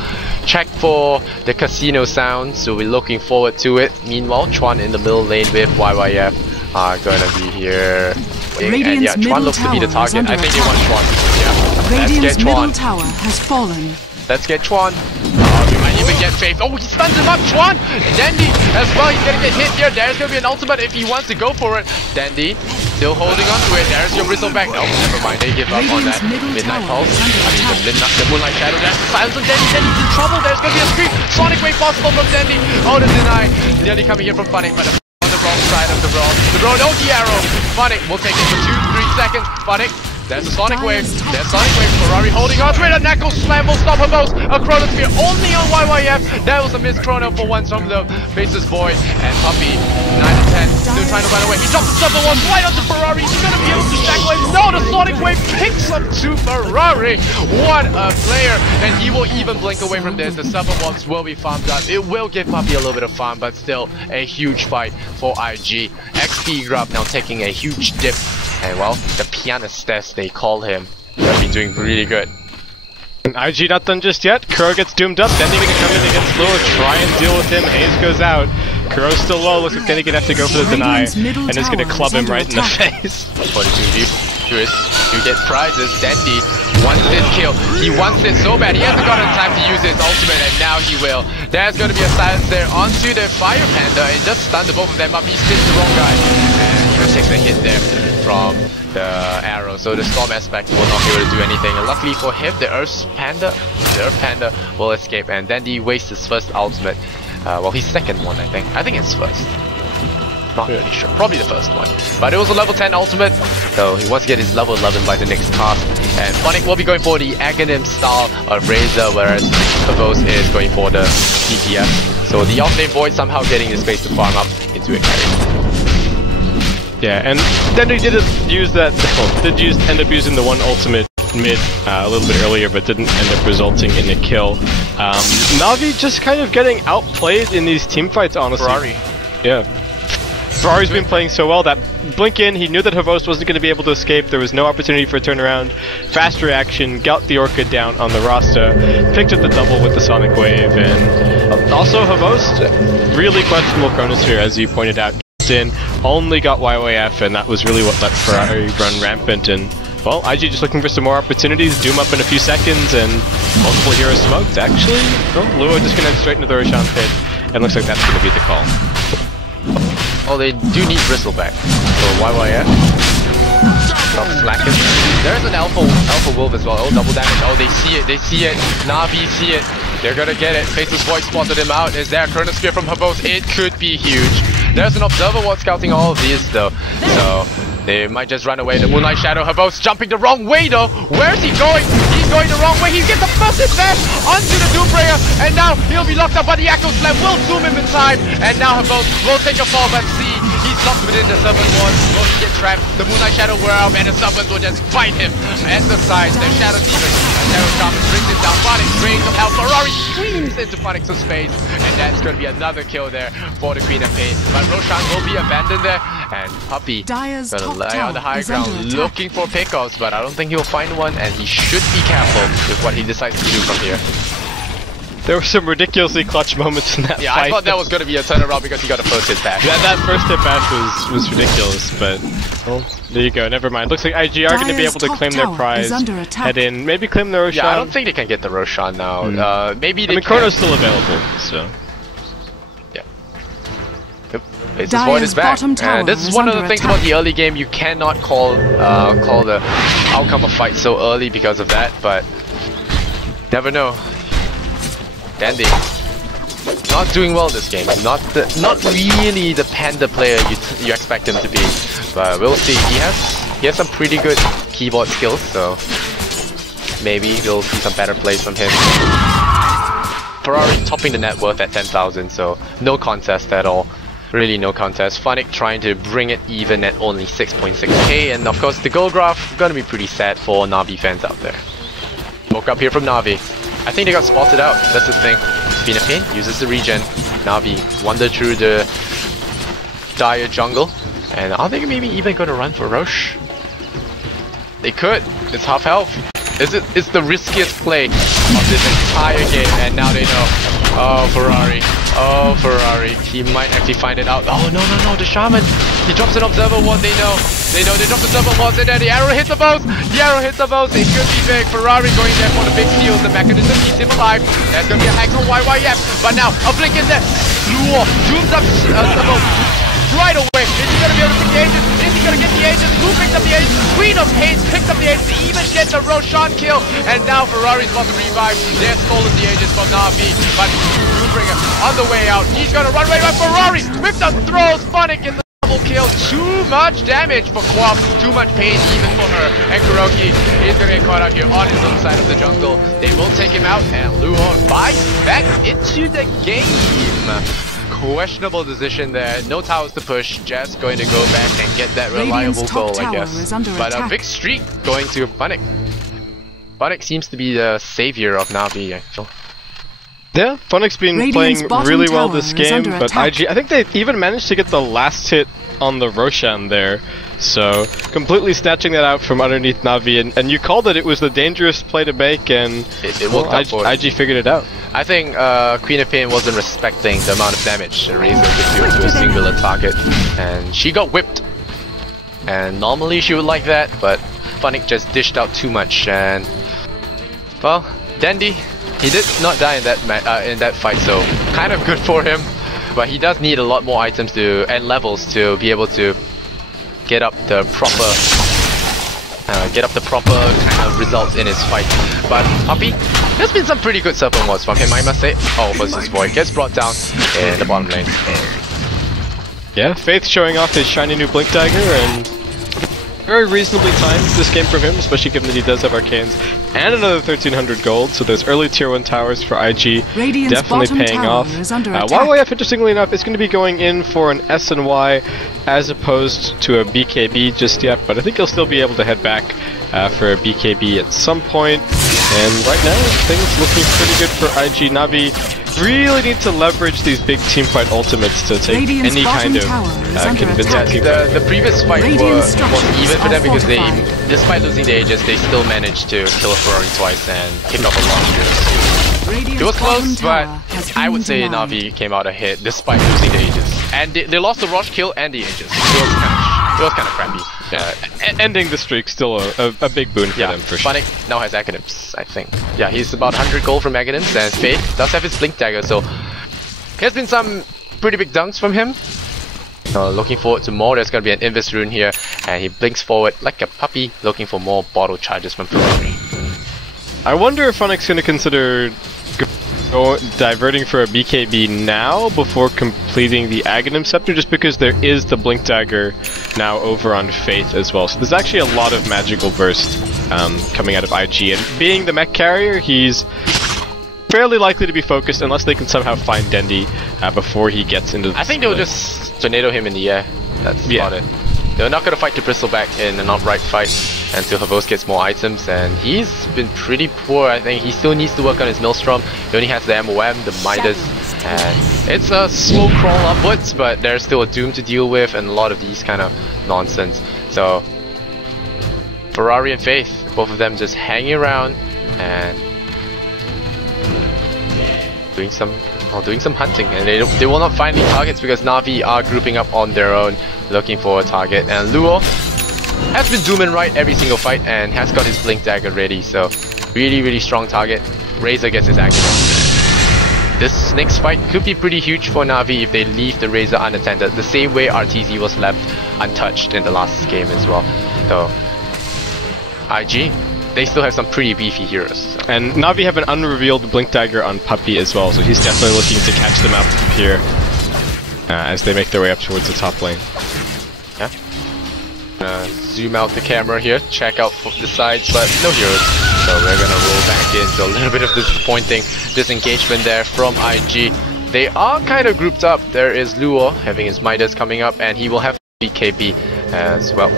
check for the casino sound, so we're looking forward to it. Meanwhile, Chuan in the middle lane with YYF are gonna be here. And yeah, Chuan looks to be the target. I think they want Chuan. Yeah, let's get Chuan. Tower has fallen. Let's get Chuan. We might even get Faith. Oh, he stuns him up, Chuan! Dandy as well, he's gonna get hit here. There's gonna be an ultimate if he wants to go for it. Dandy still holding on to it. There's your Bristleback. No, never mind, they give up on that. Midnight Pulse. The Moonlight Shadow. There's the silence on Dandy. Dandy's in trouble. There's gonna be a scream. Sonic Wave possible from Dandy. Oh, the deny. Nearly coming here from Funny, but the wrong side of the road. The road, oh, the arrow. Funnick will take it for 2-3 seconds. Funnick. There's a Sonic Wave. There's Sonic Wave. Ferrari holding on to it. A Knuckle Slam will stop her most. A Chronosphere only on YYF. That was a missed Chrono for once from the Faceless Boy. And Puppy, 9 and 10. Still trying to run away. He drops the Super One right onto Ferrari. He's going to be able to stack wave. No, the Sonic Wave picks up to Ferrari. What a player. And he will even blink away from this. The Super Ones will be farmed up. It will give Puppy a little bit of farm, but still a huge fight for IG. XP Grub now taking a huge dip. And well, the pianist as they call him, have been doing really good. IG not done just yet. Kuro gets doomed up. Then they can come in against Lure, try and deal with him. Haze goes out. Kuro's still low. Looks like Denny gonna have to go for the deny, and is gonna club him right in the face. 42 viewers, you get prizes. Dandy wants this kill. He wants it so bad. He hasn't gotten time to use his ultimate, and now he will. There's gonna be a silence there onto the Fire Panda. It just stunned the both of them up. He spins the wrong guy, and he takes a hit there from the arrow, so the storm aspect will not be able to do anything. And luckily for him, the Earth Panda will escape, and Dandy wastes his first ultimate. Well, his second one, I think. I think it's first. Not really sure. Probably the first one. But it was a level 10 ultimate, so he wants to get his level 11 by the next cast. And Funnick will be going for the Aghanim style of Razor, whereas Verbose is going for the DPS. So the off-lane Void somehow getting the space to farm up into a carry. Yeah, and then he did use that. Did end up using the one ultimate mid a little bit earlier, but didn't end up resulting in a kill. Na'Vi just kind of getting outplayed in these team fights, honestly. Ferrari. Yeah. Ferrari's been playing so well that blink in, he knew that Havost wasn't going to be able to escape. There was no opportunity for a turnaround. Fast reaction, got the Orchid down on the Rasta, picked up the double with the Sonic Wave, and also Havost, really questionable Chronosphere, as you pointed out. In, only got YYF, and that was really what let Ferrari run rampant. And well, IG just looking for some more opportunities. Doom up in a few seconds, and multiple heroes smoked. Actually, no, Lua just gonna head straight into the Roshan pit, and looks like that's gonna be the call. Oh, they do need Bristleback. So YYF. Stop slacking. There's an Alpha Wolf as well. Oh, double damage. Oh, they see it. They see it. Na'Vi see it. They're gonna get it. Faceless Void spotted him out. Is there a Chronosphere from Havost? It could be huge. There's an Observer Ward scouting all of these though. So they might just run away. The Moonlight Shadow, Havost jumping the wrong way though. Where's he going? He's going the wrong way. He gets the first advance onto the Doombrayer, and now he'll be locked up, but the Echo Slam will zoom him in time. And now Havost will take a fall, but see, he's locked within the Serpent Ward. Will he get trapped? The Moonlight Shadow wear out, and the Serpents will just fight him at the side. Their Shadow Demon. Terror Shaman brings it down. Funnick brings some help. Ferrari screams into Funnick's space, and that's going to be another kill there for the Queen of Pain. But Roshan will be abandoned there, and Puppy gonna lay on the high ground looking for pickoffs, but I don't think he'll find one, and he should be careful with what he decides to do from here. There were some ridiculously clutch moments in that fight. I thought that was going to be a turnaround because he got a first hit bash. That first hit bash was ridiculous, but well, there you go, never mind. Looks like IG are going to be able to claim their prize, head in, maybe claim the Roshan. Yeah, I don't think they can get the Roshan now. Maybe they can. Chrono's still available, so... Yeah. Yep. Faceless Void is back, and this is one of the things about the early game. You cannot call the outcome of fight so early because of that, but never know. Dandy, not doing well this game. Not really the Panda player you expect him to be, but we'll see. He has some pretty good keyboard skills, so maybe we'll see some better plays from him. Ferrari topping the net worth at 10,000, so no contest at all. Really no contest. Funnick trying to bring it even at only 6.6k, and of course the goal graph gonna be pretty sad for Na'Vi fans out there. Woke up here from Na'Vi. I think they got spotted out, that's the thing. Queen of Pain uses the regen. Na'Vi wander through the dire jungle. And are they maybe even going to run for Roche? They could. It's half health. It's the riskiest play of this entire game, and now they know. Oh, Ferrari. Oh, Ferrari. He might actually find it out. Oh, no, the Shaman. He drops an Observer Ward, they know. They drop the Observer Ward, and then the arrow hits the bows. The arrow hits the bows. It could be big. Ferrari going there for the big steal. The mechanism keeps him alive. There's going to be a hack on YYF. But now, a blink in there. Lure zooms up right away. Is he going to be able to pick the agent? Is he going to get the agent? Who picked up the agent? Queen of Pain picked up the Aegis to even get the Roshan kill, and now Ferrari's about to revive. They're stolen the Aegis from Na'Vi, but Doombringer on the way out. He's gonna run away, but Ferrari with the throws, Funnick in the double kill. Too much damage for Quap, too much pain even for her. And Kuroki is gonna get caught out here on his own side of the jungle. They will take him out, and Luo buys back into the game. Questionable decision there. No towers to push. Just going to go back and get that reliable goal, I guess. But a big streak going to Funnick. Funnick seems to be the savior of Na'Vi, I feel. Yeah, Funnick's been playing really well this game, but IG, I think they even managed to get the last hit on the Roshan there. So, completely snatching that out from underneath Na'Vi, and you called it was the dangerous play to make, and it worked out for IG figured it out. I think Queen of Pain wasn't respecting the amount of damage Razor could do to a singular target, and she got whipped. And normally she would like that, but Funnick just dished out too much, and well, Dandy, he did not die in that fight, so kind of good for him. But he does need a lot more items and levels to be able to get up the proper kind of results in his fight. But Puppy, there's been some pretty good serpent wards from him, I must say. Oh, versus Void gets brought down in the bottom lane. Yeah, Faith showing off his shiny new Blink Dagger, and very reasonably timed this game from him, especially given that he does have Arcanes and another 1300 gold, so those early tier 1 towers for IG definitely paying off. YYF, interestingly enough, is going to be going in for an S&Y as opposed to a BKB just yet, but I think he'll still be able to head back for a BKB at some point. And right now, things looking pretty good for IG. Na'Vi really need to leverage these big teamfight ultimates to take any kind of convincing teamfight. The previous fight was even for them because they, despite losing the Aegis, they still managed to kill a Ferrari twice and pick up a lot of kills. It was close, but I would say Na'Vi came out ahead despite losing the Aegis. And they lost the Rosh kill and the Aegis. It was kind of crappy. Yeah, ending the streak still a big boon for them for sure. Funnick now has Aghanim's, I think. Yeah, he's about 100 gold from Aghanim's, and Faith does have his Blink Dagger, so there's been some pretty big dunks from him. Looking forward to more. There's gonna be an Invis rune here, and he blinks forward like a puppy, looking for more bottle charges from Ferrari. I wonder if Funnick's gonna consider diverting for a BKB now before completing the Aghanim Scepter, just because there is the Blink Dagger now over on Faith as well. So there's actually a lot of magical burst coming out of IG, and being the mech carrier, he's fairly likely to be focused unless they can somehow find Dendi before he gets into the... I think they'll just tornado him in the air. That's about it. They're not going to fight to Bristleback in an outright fight until Havos gets more items, and he's been pretty poor. I think he still needs to work on his Maelstrom. He only has the MOM, the Midas, and it's a slow crawl upwards, but there's still a Doom to deal with and a lot of these kind of nonsense. So Ferrari and Faith, both of them just hanging around and doing some hunting, and they will not find any targets because Na'Vi are grouping up on their own looking for a target, and Luo has been dooming right every single fight and has got his Blink Dagger ready, so really strong target. Razor gets his action. This next fight could be pretty huge for Na'Vi if they leave the Razor unattended, the same way RTZ was left untouched in the last game as well. So IG, they still have some pretty beefy heroes. So. And Na'Vi have an unrevealed Blink Dagger on Puppy as well, so he's definitely looking to catch them up here as they make their way up towards the top lane. Yeah. Zoom out the camera here, check out the sides, but no heroes. So we're gonna roll back into a little bit of disappointing disengagement there from IG. They are kind of grouped up. There is Luo having his Midas coming up, and he will have BKB as well.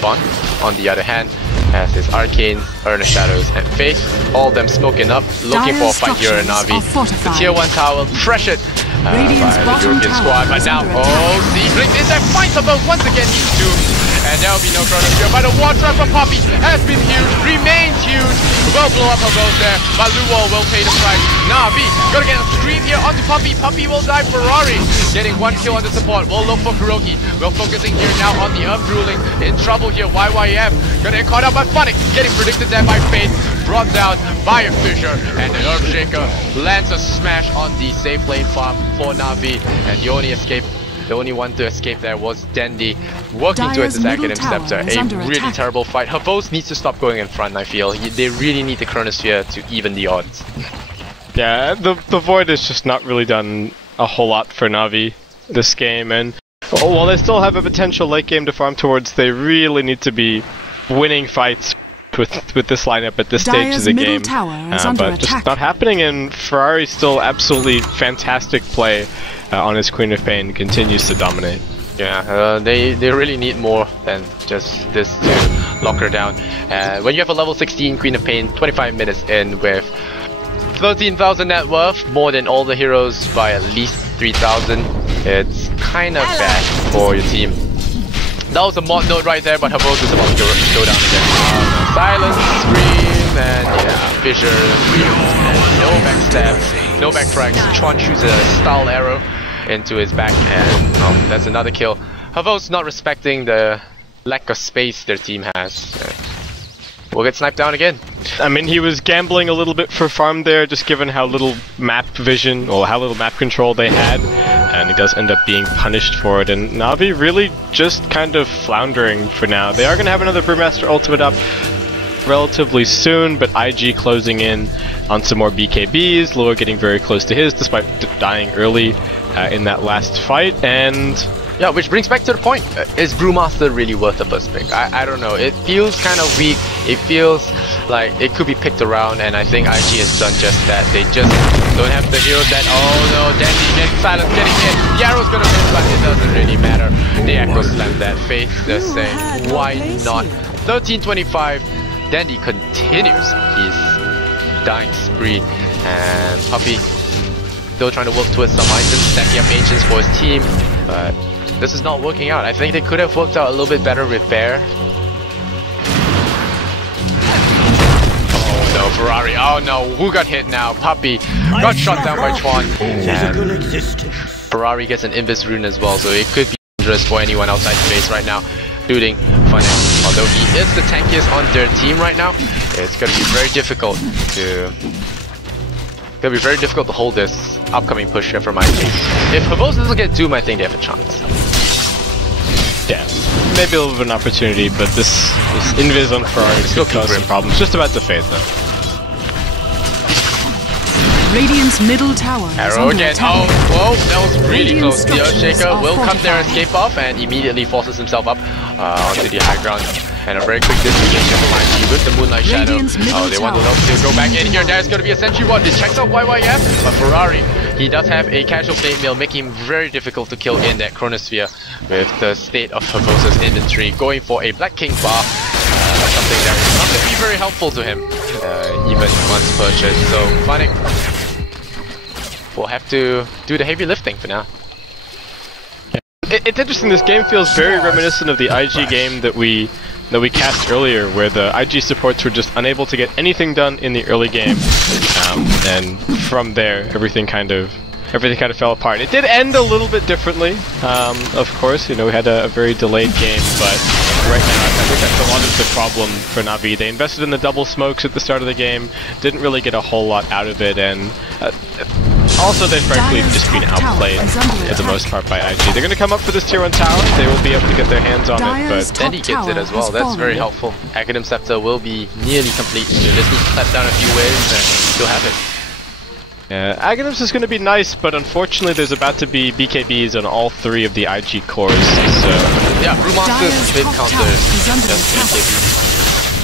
Bon, on the other hand, has his Arcane, Earner Shadows, and Faith. All of them smoking up, looking for a fight here in Na'Vi. The tier 1 tower pressured by the European squad, but now, Z-Blink is there, finds Havos once again, he's doomed. And there will be no Chrono Trigger, but the war trap from Poppy has been huge, remains huge. Will blow up Havos there, but Luo will pay the price. Na'Vi gonna get a scream here onto Poppy. Poppy will die. Ferrari getting 1 kill on the support. We'll look for Kuroki. We're focusing here now on the Earth Ruling. In trouble here, YYF gonna get caught out by Funnick, getting predicted there by Faith. Brought down by a Fissure, and the Earthshaker lands a smash on the safe lane farm for Na'Vi, and the only escape The only one to escape there was Dandy, working towards his Academic Scepter. A really terrible fight. Havos needs to stop going in front, I feel. They really need the Chronosphere to even the odds. Yeah, the Void has just not really done a whole lot for Na'Vi this game, and while they still have a potential late game to farm towards, they really need to be winning fights with this lineup at this stage of the game. But just not happening, and Ferrari still absolutely fantastic play on his Queen of Pain, continues to dominate. Yeah, they really need more than just this to lock her down. When you have a level 16 Queen of Pain, 25 minutes in with 13,000 net worth, more than all the heroes by at least 3,000, it's kind of bad for your team. That was a mod note right there, but Havos is about to go down again. Silence, Scream, and yeah, Fissure, and no backstabs, no backfrags. Chuan shoots a style arrow into his back, and that's another kill. Havos not respecting the lack of space their team has. We'll get sniped down again. I mean, he was gambling a little bit for farm there, just given how little map vision or how little map control they had, and he does end up being punished for it. And Na'Vi really just kind of floundering for now. They are going to have another Brewmaster ultimate up relatively soon, but IG closing in on some more BKBs. Lua getting very close to his, despite dying early in that last fight. And yeah, which brings back to the point, is Brewmaster really worth the first pick? I don't know, it feels kind of weak, it feels like it could be picked around, and I think IG has done just that. They just don't have the heroes that, oh no, Dandy getting silent, getting hit, Yarrow's gonna win, but it doesn't really matter. They echo slam that, Faith just saying, why not? 13-25, Dandy continues his dying spree, and Puppy still trying to work towards some items, stacking up ancients for his team, but this is not working out. I think they could have worked out a little bit better with Bear. Oh no, Ferrari. Oh no, who got hit now? Puppy got shot down by Chuan. Ferrari gets an Invis rune as well, so it could be dangerous for anyone outside the base right now. Shooting Funny. Although he is the tankiest on their team right now, it's gonna be very difficult to hold this upcoming push here from IG. If Havos doesn't get Doom, I think they have a chance. Yeah, maybe a little bit of an opportunity, but this Invis on Ferrari could cause some problems. Just about to fade though. Radiant's middle tower. Arrow again. Oh, whoa, that was really close. The Earthshaker will cut their escape off and immediately forces himself up onto the high ground. And a very quick distribution from IG with the Moonlight Shadow. Oh, they want to look to go back in here. There's going to be a Sentry Ward. This checks out YYF, but Ferrari, he does have a casual plate mill, making him very difficult to kill in that Chronosphere with the state of Havos' inventory. Going for a Black King bar, something that is not going to be very helpful to him, even once purchased. So, Funny will have to do the heavy lifting for now. It's interesting, this game feels very reminiscent of the IG game that we cast earlier, where the IG supports were just unable to get anything done in the early game, and from there everything kind of fell apart. It did end a little bit differently, of course. You know, we had a very delayed game, but right now I think that's a lot of the problem for Na'Vi. They invested in the double smokes at the start of the game, didn't really get a whole lot out of it, and also they've frankly just been outplayed for the most part by IG. They're going to come up for this tier 1 tower, they will be able to get their hands on it, but Dandy gets it as well. That's very helpful. Academic Scepter will be nearly complete. You just need to clap down a few waves and you'll have it. Yeah, Aghanim's is going to be nice, but unfortunately there's about to be BKBs on all 3 of the IG cores, so yeah, Brewmaster's big counter just BKB.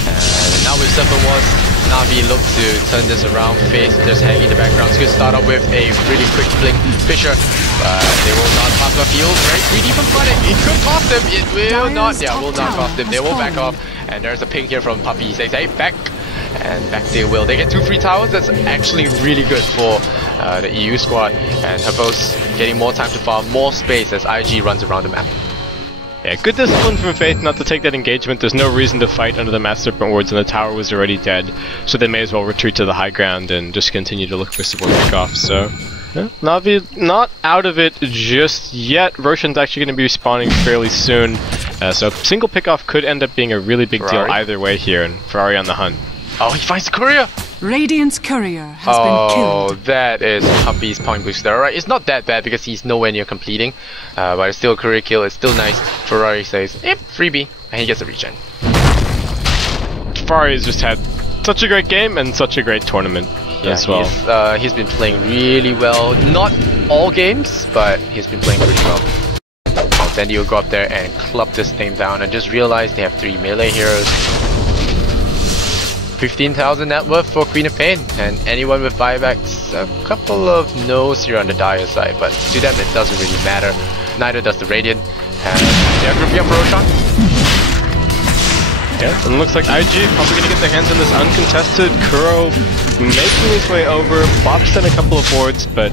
And now with 7 Wars, Na'Vi look to turn this around. Faith just hanging in the background. It's going to start off with a really quick blink. Fissure, they will not pass the field. Very greedy from Funny. It could cost them. It will not. Yeah, will not cost them. They will back off. And there's a ping here from Puppy. He says, hey, back. And back they will. They get 2 free towers. That's actually really good for the EU squad. And Havos getting more time to farm, more space as IG runs around the map. Yeah, good discipline from Faith not to take that engagement. There's no reason to fight under the Mass Serpent Wards, and the tower was already dead, so they may as well retreat to the high ground and just continue to look for support pickoffs. So, yeah, Na'Vi not out of it just yet. Roshan's actually going to be spawning fairly soon, so single pickoff could end up being a really big deal either way here, and Ferrari on the hunt. Oh, he finds the courier! Radiant's courier has been Oh, killed. that is Puppy's point booster. Alright, it's not that bad because he's nowhere near completing. But it's still a career kill, it's still nice. Ferrari says, yep, freebie. And he gets a regen. Ferrari has just had such a great game and such a great tournament as well. He's been playing really well. Not all games, but he's been playing pretty well. Then he'll go up there and club this thing down and just realize they have 3 melee heroes. 15,000 net worth for Queen of Pain, and anyone with buybacks, a couple of no's here on the dire side, but to them it doesn't really matter. Neither does the Radiant, and they're grouping up for Roshan. Yeah, and it looks like IG probably going to get their hands on this uncontested. Kuro making his way over, bops in a couple of boards, but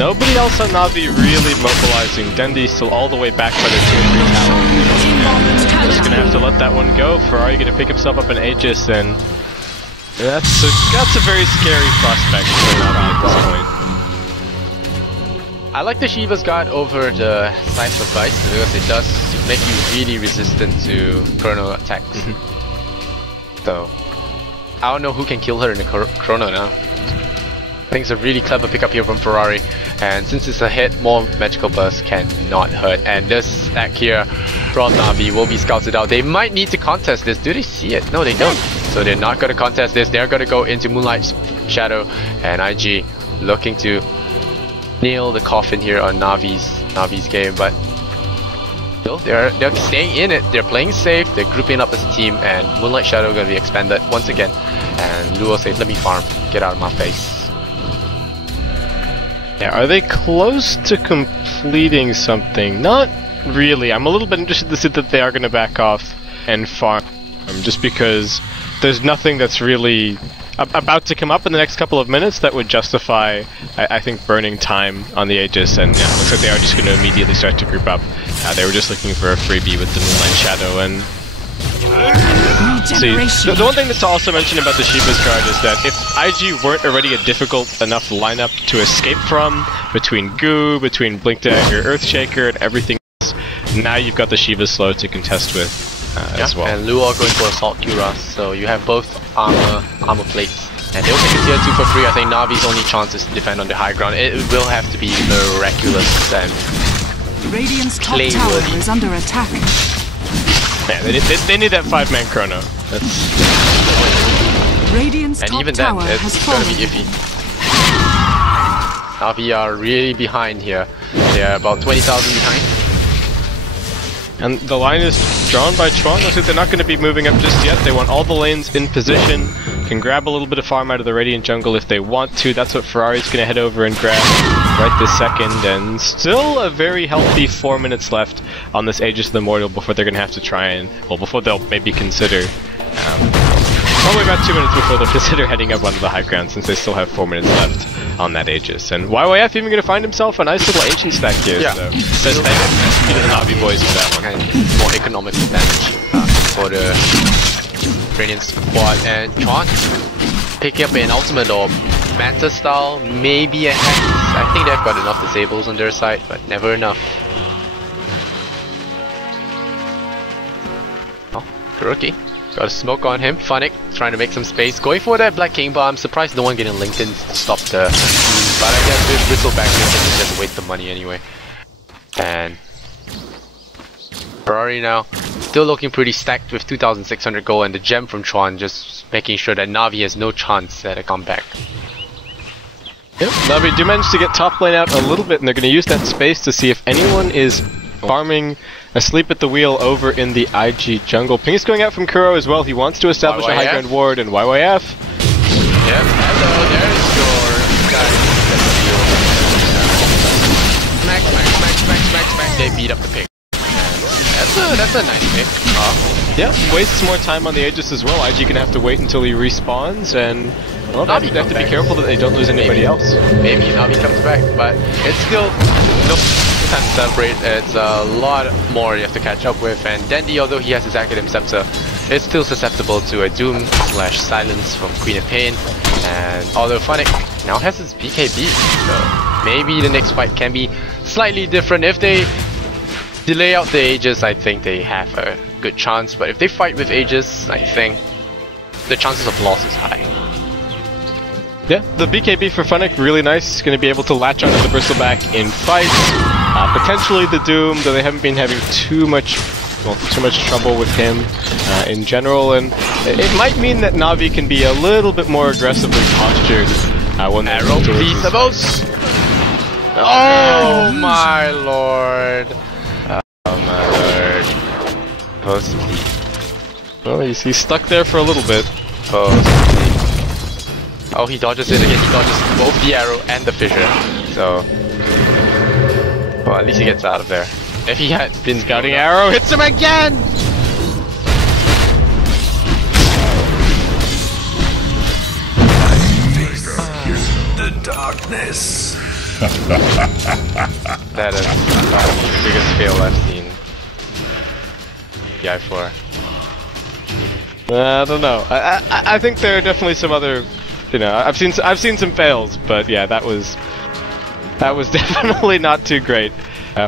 nobody else on Na'Vi really mobilizing. Dendi's still all the way back by their 2-3 tower. Just going to have to let that one go. Ferrari going to pick himself up an Aegis, and that's a very scary prospect for Na'Vi at this point. I like the Shiva's Guard over the Scythe of Vice because it does make you really resistant to chrono attacks. So, I don't know who can kill her in the chrono now. I think it's a really clever pickup here from Ferrari, and since it's a hit, more magical burst cannot hurt. And this stack here from Na'Vi will be scouted out. They might need to contest this. Do they see it? No, they don't. So they're not going to contest this. They're going to go into Moonlight Shadow, and IG looking to nail the coffin here on Na'Vi's game, but still they're staying in it. They're playing safe. They're grouping up as a team, and Moonlight Shadow going to be expanded once again. And Luo says, "Let me farm. Get out of my face." Yeah, are they close to completing something? Not really. I'm a little bit interested to see that they are going to back off and farm, just because there's nothing that's really about to come up in the next couple of minutes that would justify, I think, burning time on the Aegis, and yeah, looks like they are just going to immediately start to group up. They were just looking for a freebie with the Moonlight Shadow, and see, the one thing that's also mentioned about the Shiva's card is that if IG weren't already a difficult enough lineup to escape from, between Goo, between Blink Dagger, Earthshaker, and everything else, now you've got the Shiva's Slow to contest with. As well. And Luo going for Assault Cuirass, so you have both armor plates. And they'll take a tier 2 for free. I think Na'Vi's only chance is to defend on the high ground. It will have to be miraculous and Radiant's top tower is under attack. Yeah, they need that 5-man chrono. Radiant's and top even then, tower it's gonna be iffy. Na'Vi are really behind here. They are about 20,000 behind. And the line is drawn by Chuan. Looks like they're not going to be moving up just yet. They want all the lanes in position. Can grab a little bit of farm out of the Radiant jungle if they want to. That's what Ferrari's going to head over and grab right this second. And still a very healthy 4 minutes left on this Aegis of the Immortal before they're going to have to try and, well, before they'll maybe consider, probably about 2 minutes before they'll consider heading up onto the high ground, since they still have 4 minutes left on that Aegis. And YYF even going to find himself a nice little ancient stack here. Yeah. So says thank you to the Na'Vi boys for that one. And more economical damage for the Radiant squad. And Chuan picking up an ultimate or Manta style, maybe a Hex. I think they've got enough disables on their side, but never enough. Oh, Kuroki. Got a smoke on him. Funnick trying to make some space. Going for that Black King Bomb. I'm surprised no one getting linked in to stop the team. But I guess with Whistleback it's just a waste of money anyway. And Ferrari now still looking pretty stacked with 2,600 gold, and the gem from Chuan just making sure that Na'Vi has no chance at a comeback. Yep, Na'Vi do manage to get top lane out a little bit, and they're going to use that space to see if anyone is farming asleep at the wheel over in the IG jungle. Ping is going out from Kuro as well. He wants to establish a high ground ward, and YYF. Yep, hello, there's your guy. Smack. They beat up the pig. That's a nice pick. Yeah, wastes more time on the Aegis as well. IG gonna have to wait until he respawns, and well, Na'Vi have to be careful that they don't lose anybody else. Maybe Na'Vi comes back, but it's still no time to celebrate. It's a lot more you have to catch up with, and Dendi, although he has his Academic Scepter, is still susceptible to a Doom / Silence from Queen of Pain. And although Funnick now has his BKB, so maybe the next fight can be slightly different. If they delay out the Aegis, I think they have a good chance, but if they fight with Aegis, I think the chances of loss is high. Yeah, the BKB for Funnick, really nice. Going to be able to latch onto the Bristleback in fights. Potentially the Doom, though they haven't been having too much trouble with him in general. And it might mean that Na'Vi can be a little bit more aggressively postured when they Arrow, please, Sabos! Oh my lord! Oh my lord! Post. Well, he's stuck there for a little bit. Oh, he dodges it again. He dodges both the arrow and the fissure. So, well, at least he gets out of there. If he had been scouting arrow, hits him again. The darkness. That is the biggest fail I've seen. The I4. I don't know. I think there are definitely some other, you know, I've seen some fails, but yeah, that was definitely not too great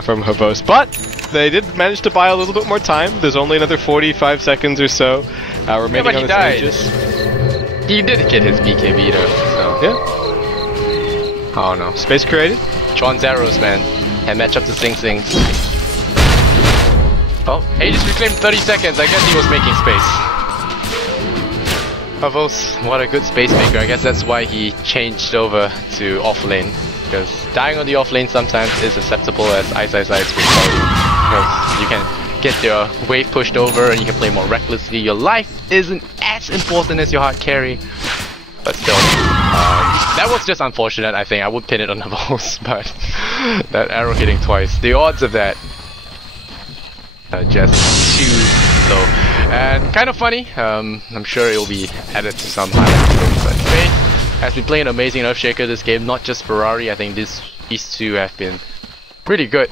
from Havos. But they did manage to buy a little bit more time. There's only another 45 seconds or so remaining on this Aegis. He did get his BKB though, so yeah. Oh no. Space created. Tron's arrows, man, and match up to Sing Sing's. Oh, Aegis reclaimed 30 seconds. I guess he was making space. Havos, what a good space maker. I guess that's why he changed over to off lane. Because dying on the off lane sometimes is acceptable, as Ice would tell you. Because you can get your wave pushed over and you can play more recklessly. Your life isn't as important as your hard carry. But still, that was just unfortunate, I think. I would pin it on Havos, but that arrow hitting twice. The odds of that just too low. And kind of funny, I'm sure it will be added to some highlights, but Faith has been playing amazing Earthshaker this game, not just Ferrari. I think these two have been pretty good.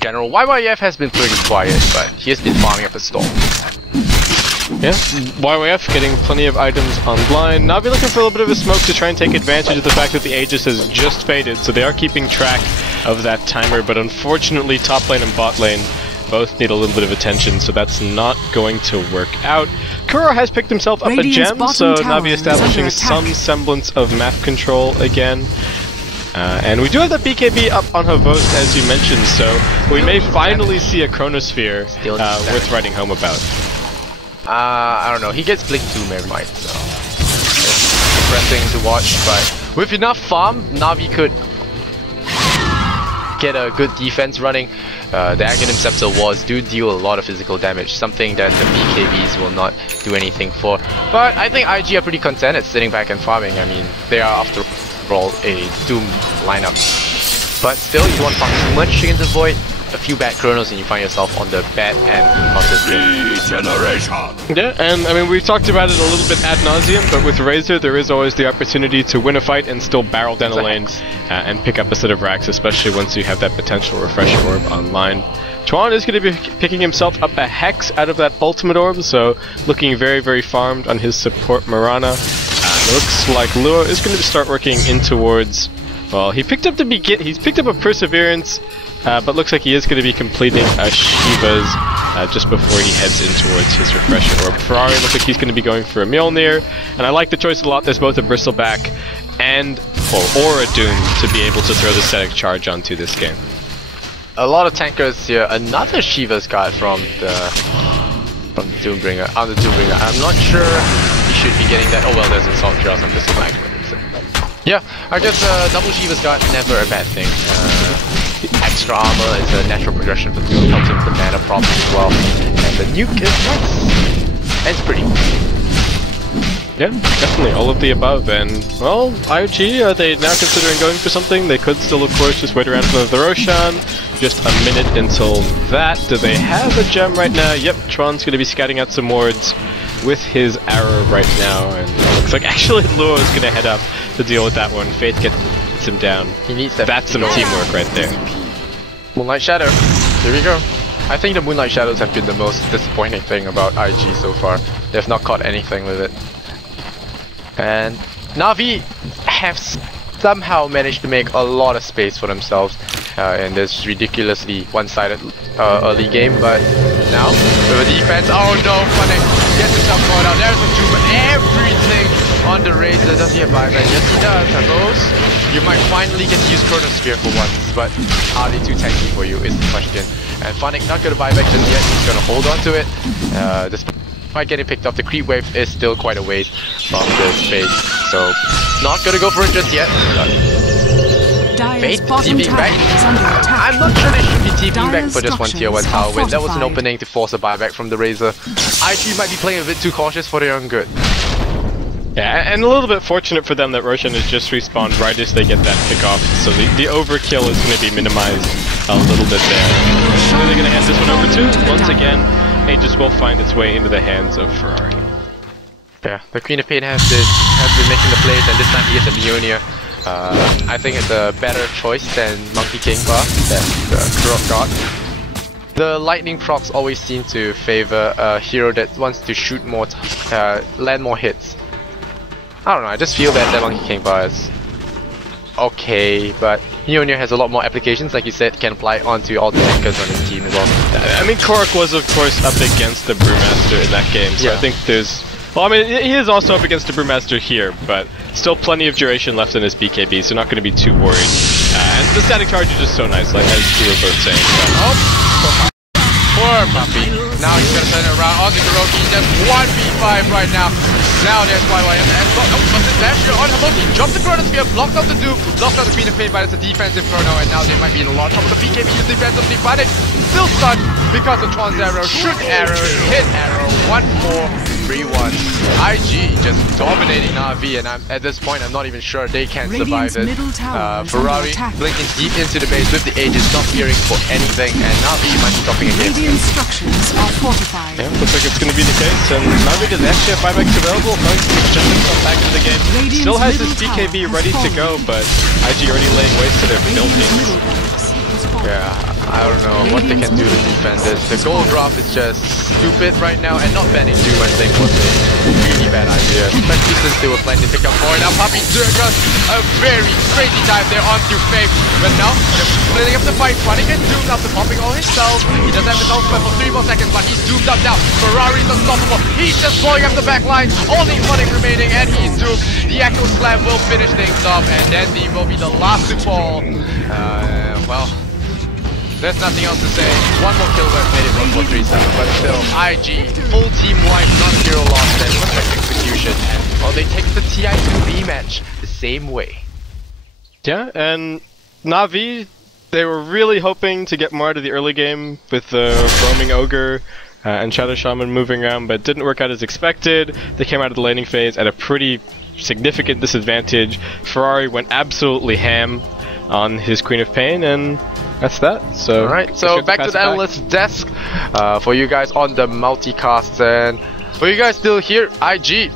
General YYF has been pretty quiet, but he has been farming up a stall. Yeah, YYF getting plenty of items online. Na'Vi looking for a little bit of a smoke to try and take advantage of the fact that the Aegis has just faded, so they are keeping track of that timer, but unfortunately top lane and bot lane both need a little bit of attention, so that's not going to work out. Kuro has picked himself up a gem, so Na'Vi establishing some semblance of map control again. And we do have that BKB up on Havos, as you mentioned, so we may finally see a Chronosphere worth writing home about. I don't know, he gets Blink 2 every fight, so it's depressing to watch, but with enough farm, Na'Vi could get a good defense running. The Aghanim Scepter Wars do deal a lot of physical damage, something that the BKBs will not do anything for. But I think IG are pretty content at sitting back and farming. I mean, they are after all a Doom lineup. But still, you don't farm too much against the Void. A few bad chronos and you find yourself on the bad end of this game. Yeah, and I mean, we've talked about it a little bit ad nauseum, but with Razor there is always the opportunity to win a fight and still barrel down a lane and pick up a set of racks, especially once you have that potential refresher orb online. Tron is going to be picking himself up a Hex out of that ultimate orb, so looking very, very farmed on his support Mirana. It looks like Lua is going to start working in towards, well, he's picked up a Perseverance, but looks like he is going to be completing a Shiva's just before he heads in towards his refresher orb. Ferrari looks like he's going to be going for a Mjolnir, and I like the choice a lot. There's both a Bristleback and, or a Doom to be able to throw the static charge onto this game. A lot of tankers here. Another Shiva's card from the Doombringer. On the Doombringer. I'm not sure he should be getting that. Oh well, there's Assault Jaws on Bristleback. Yeah, I guess double Shiva's card, never a bad thing. Extra armor is a natural progression for Doom, helps him with the mana problems as well. And the nuke is nice. And it's pretty. Yeah, definitely all of the above. And, well, IG, are they now considering going for something? They could still, of course, just wait around for the Roshan. Just a minute until that. Do they have a gem right now? Yep, Tron's going to be scouting out some wards with his arrow right now. And it looks like actually Lua is going to head up to deal with that one. Faith gets him down. He needs that. That's some teamwork right there. Moonlight Shadow. Here we go. I think the Moonlight Shadows have been the most disappointing thing about IG so far. They've not caught anything with it. And Na'Vi have somehow managed to make a lot of space for themselves in this ridiculously one-sided early game, but now with the defense, oh no, Funnick gets himself caught out. There's a two, everything on the Razor. Does he have buyback? Yes, he does. Rose, you might finally get to use Chronosphere for once, but are they too tanky for you is the question. And Phonic not going to buy back just yet. He's going to hold on to it. Despite getting picked up, the creep wave is still quite a ways from this phase. So, not going to go for it just yet. Fate TPing back. I'm not sure they should be TPing back for just one tier 1 tower win. That was an opening to force a buyback from the Razor. IG might be playing a bit too cautious for their own good. Yeah, and a little bit fortunate for them that Roshan has just respawned right as they get that pick off, so the overkill is going to be minimized a little bit there. Who are they going to hand this one over to? Once again, Aegis will find its way into the hands of Ferrari. Yeah, the Queen of Pain has been making the plays, and this time he gets a Mjolnir. I think it's a better choice than Monkey King Bar, that's the Croc God. The lightning procs always seem to favor a hero that wants to shoot more, land more hits. I don't know, I just feel that the Monkey King Bar is okay, but Mjolnir has a lot more applications, like you said, can apply onto all the tankers on his team as well. I mean, Korok was of course up against the Brewmaster in that game, so yeah. I think there's... Well, I mean, he is also up against the Brewmaster here, but still plenty of duration left in his BKB, so not going to be too worried. And the static charge is just so nice, like as we were both saying. Oh, poor puppy. Now he's going to turn it around onto Kuroki. Just 1v5 right now. Now there's YYM and but the dash here on Hamoki. Jumps the Chronosphere, blocks out the Doom, blocks out the Queen of Pain, but it's a defensive Chrono, and now they might be in a lot of trouble. The BKB is defensively, but it's still stunned because of Tron's arrow. Shoot arrow, hit arrow, 1-4. 3-1. IG just dominating Na'Vi, and at this point I'm not even sure they can survive it. Ferrari blinking deep into the base with the Aegis, not fearing for anything, and Na'Vi might be stopping again. Yeah, looks like it's going to be the case, and Na'Vi does actually have buybacks available. Just himself back into the game. Still has his BKB ready to go, but IG already laying waste to their buildings. Yeah, I don't know what they can do to defend this. The gold drop is just stupid right now, and not banning Doom I think was a really bad idea, especially since they were planning to pick up more. Now Puppy Zerka, a very crazy dive there onto Faith, but now they're splitting up the fight, running and Doom after popping all his cells. He doesn't have his ultimate for 3 more seconds, but he's doomed up now. Ferrari's unstoppable, he's just blowing up the back line, only Phonic remaining, and he's doomed. The Echo Slam will finish things off, and Dandy will be the last to fall. Well, there's nothing else to say. One more kill left, made it 1-4-3-7, but still, IG, full team wipe, not a hero lost, and perfect execution. And well, they take the TI2 rematch the same way. Yeah, and Na'Vi, they were really hoping to get more out of the early game with the roaming Ogre and Shadow Shaman moving around, but it didn't work out as expected. They came out of the laning phase at a pretty significant disadvantage. Ferrari went absolutely ham on his Queen of Pain, and that's that. So, alright, so back to the analyst's desk for you guys on the multicast, and for you guys still here, IG